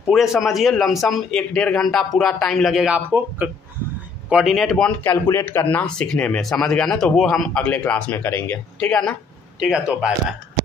पूरे समझिए, लमसम 1 डेढ़ घंटा पूरा टाइम लगेगा आपको कोऑर्डिनेट बॉन्ड कैलकुलेट करना सीखने में, समझ गया ना। तो वो हम अगले क्लास में करेंगे, ठीक है ना, ठीक है, तो बाय बाय।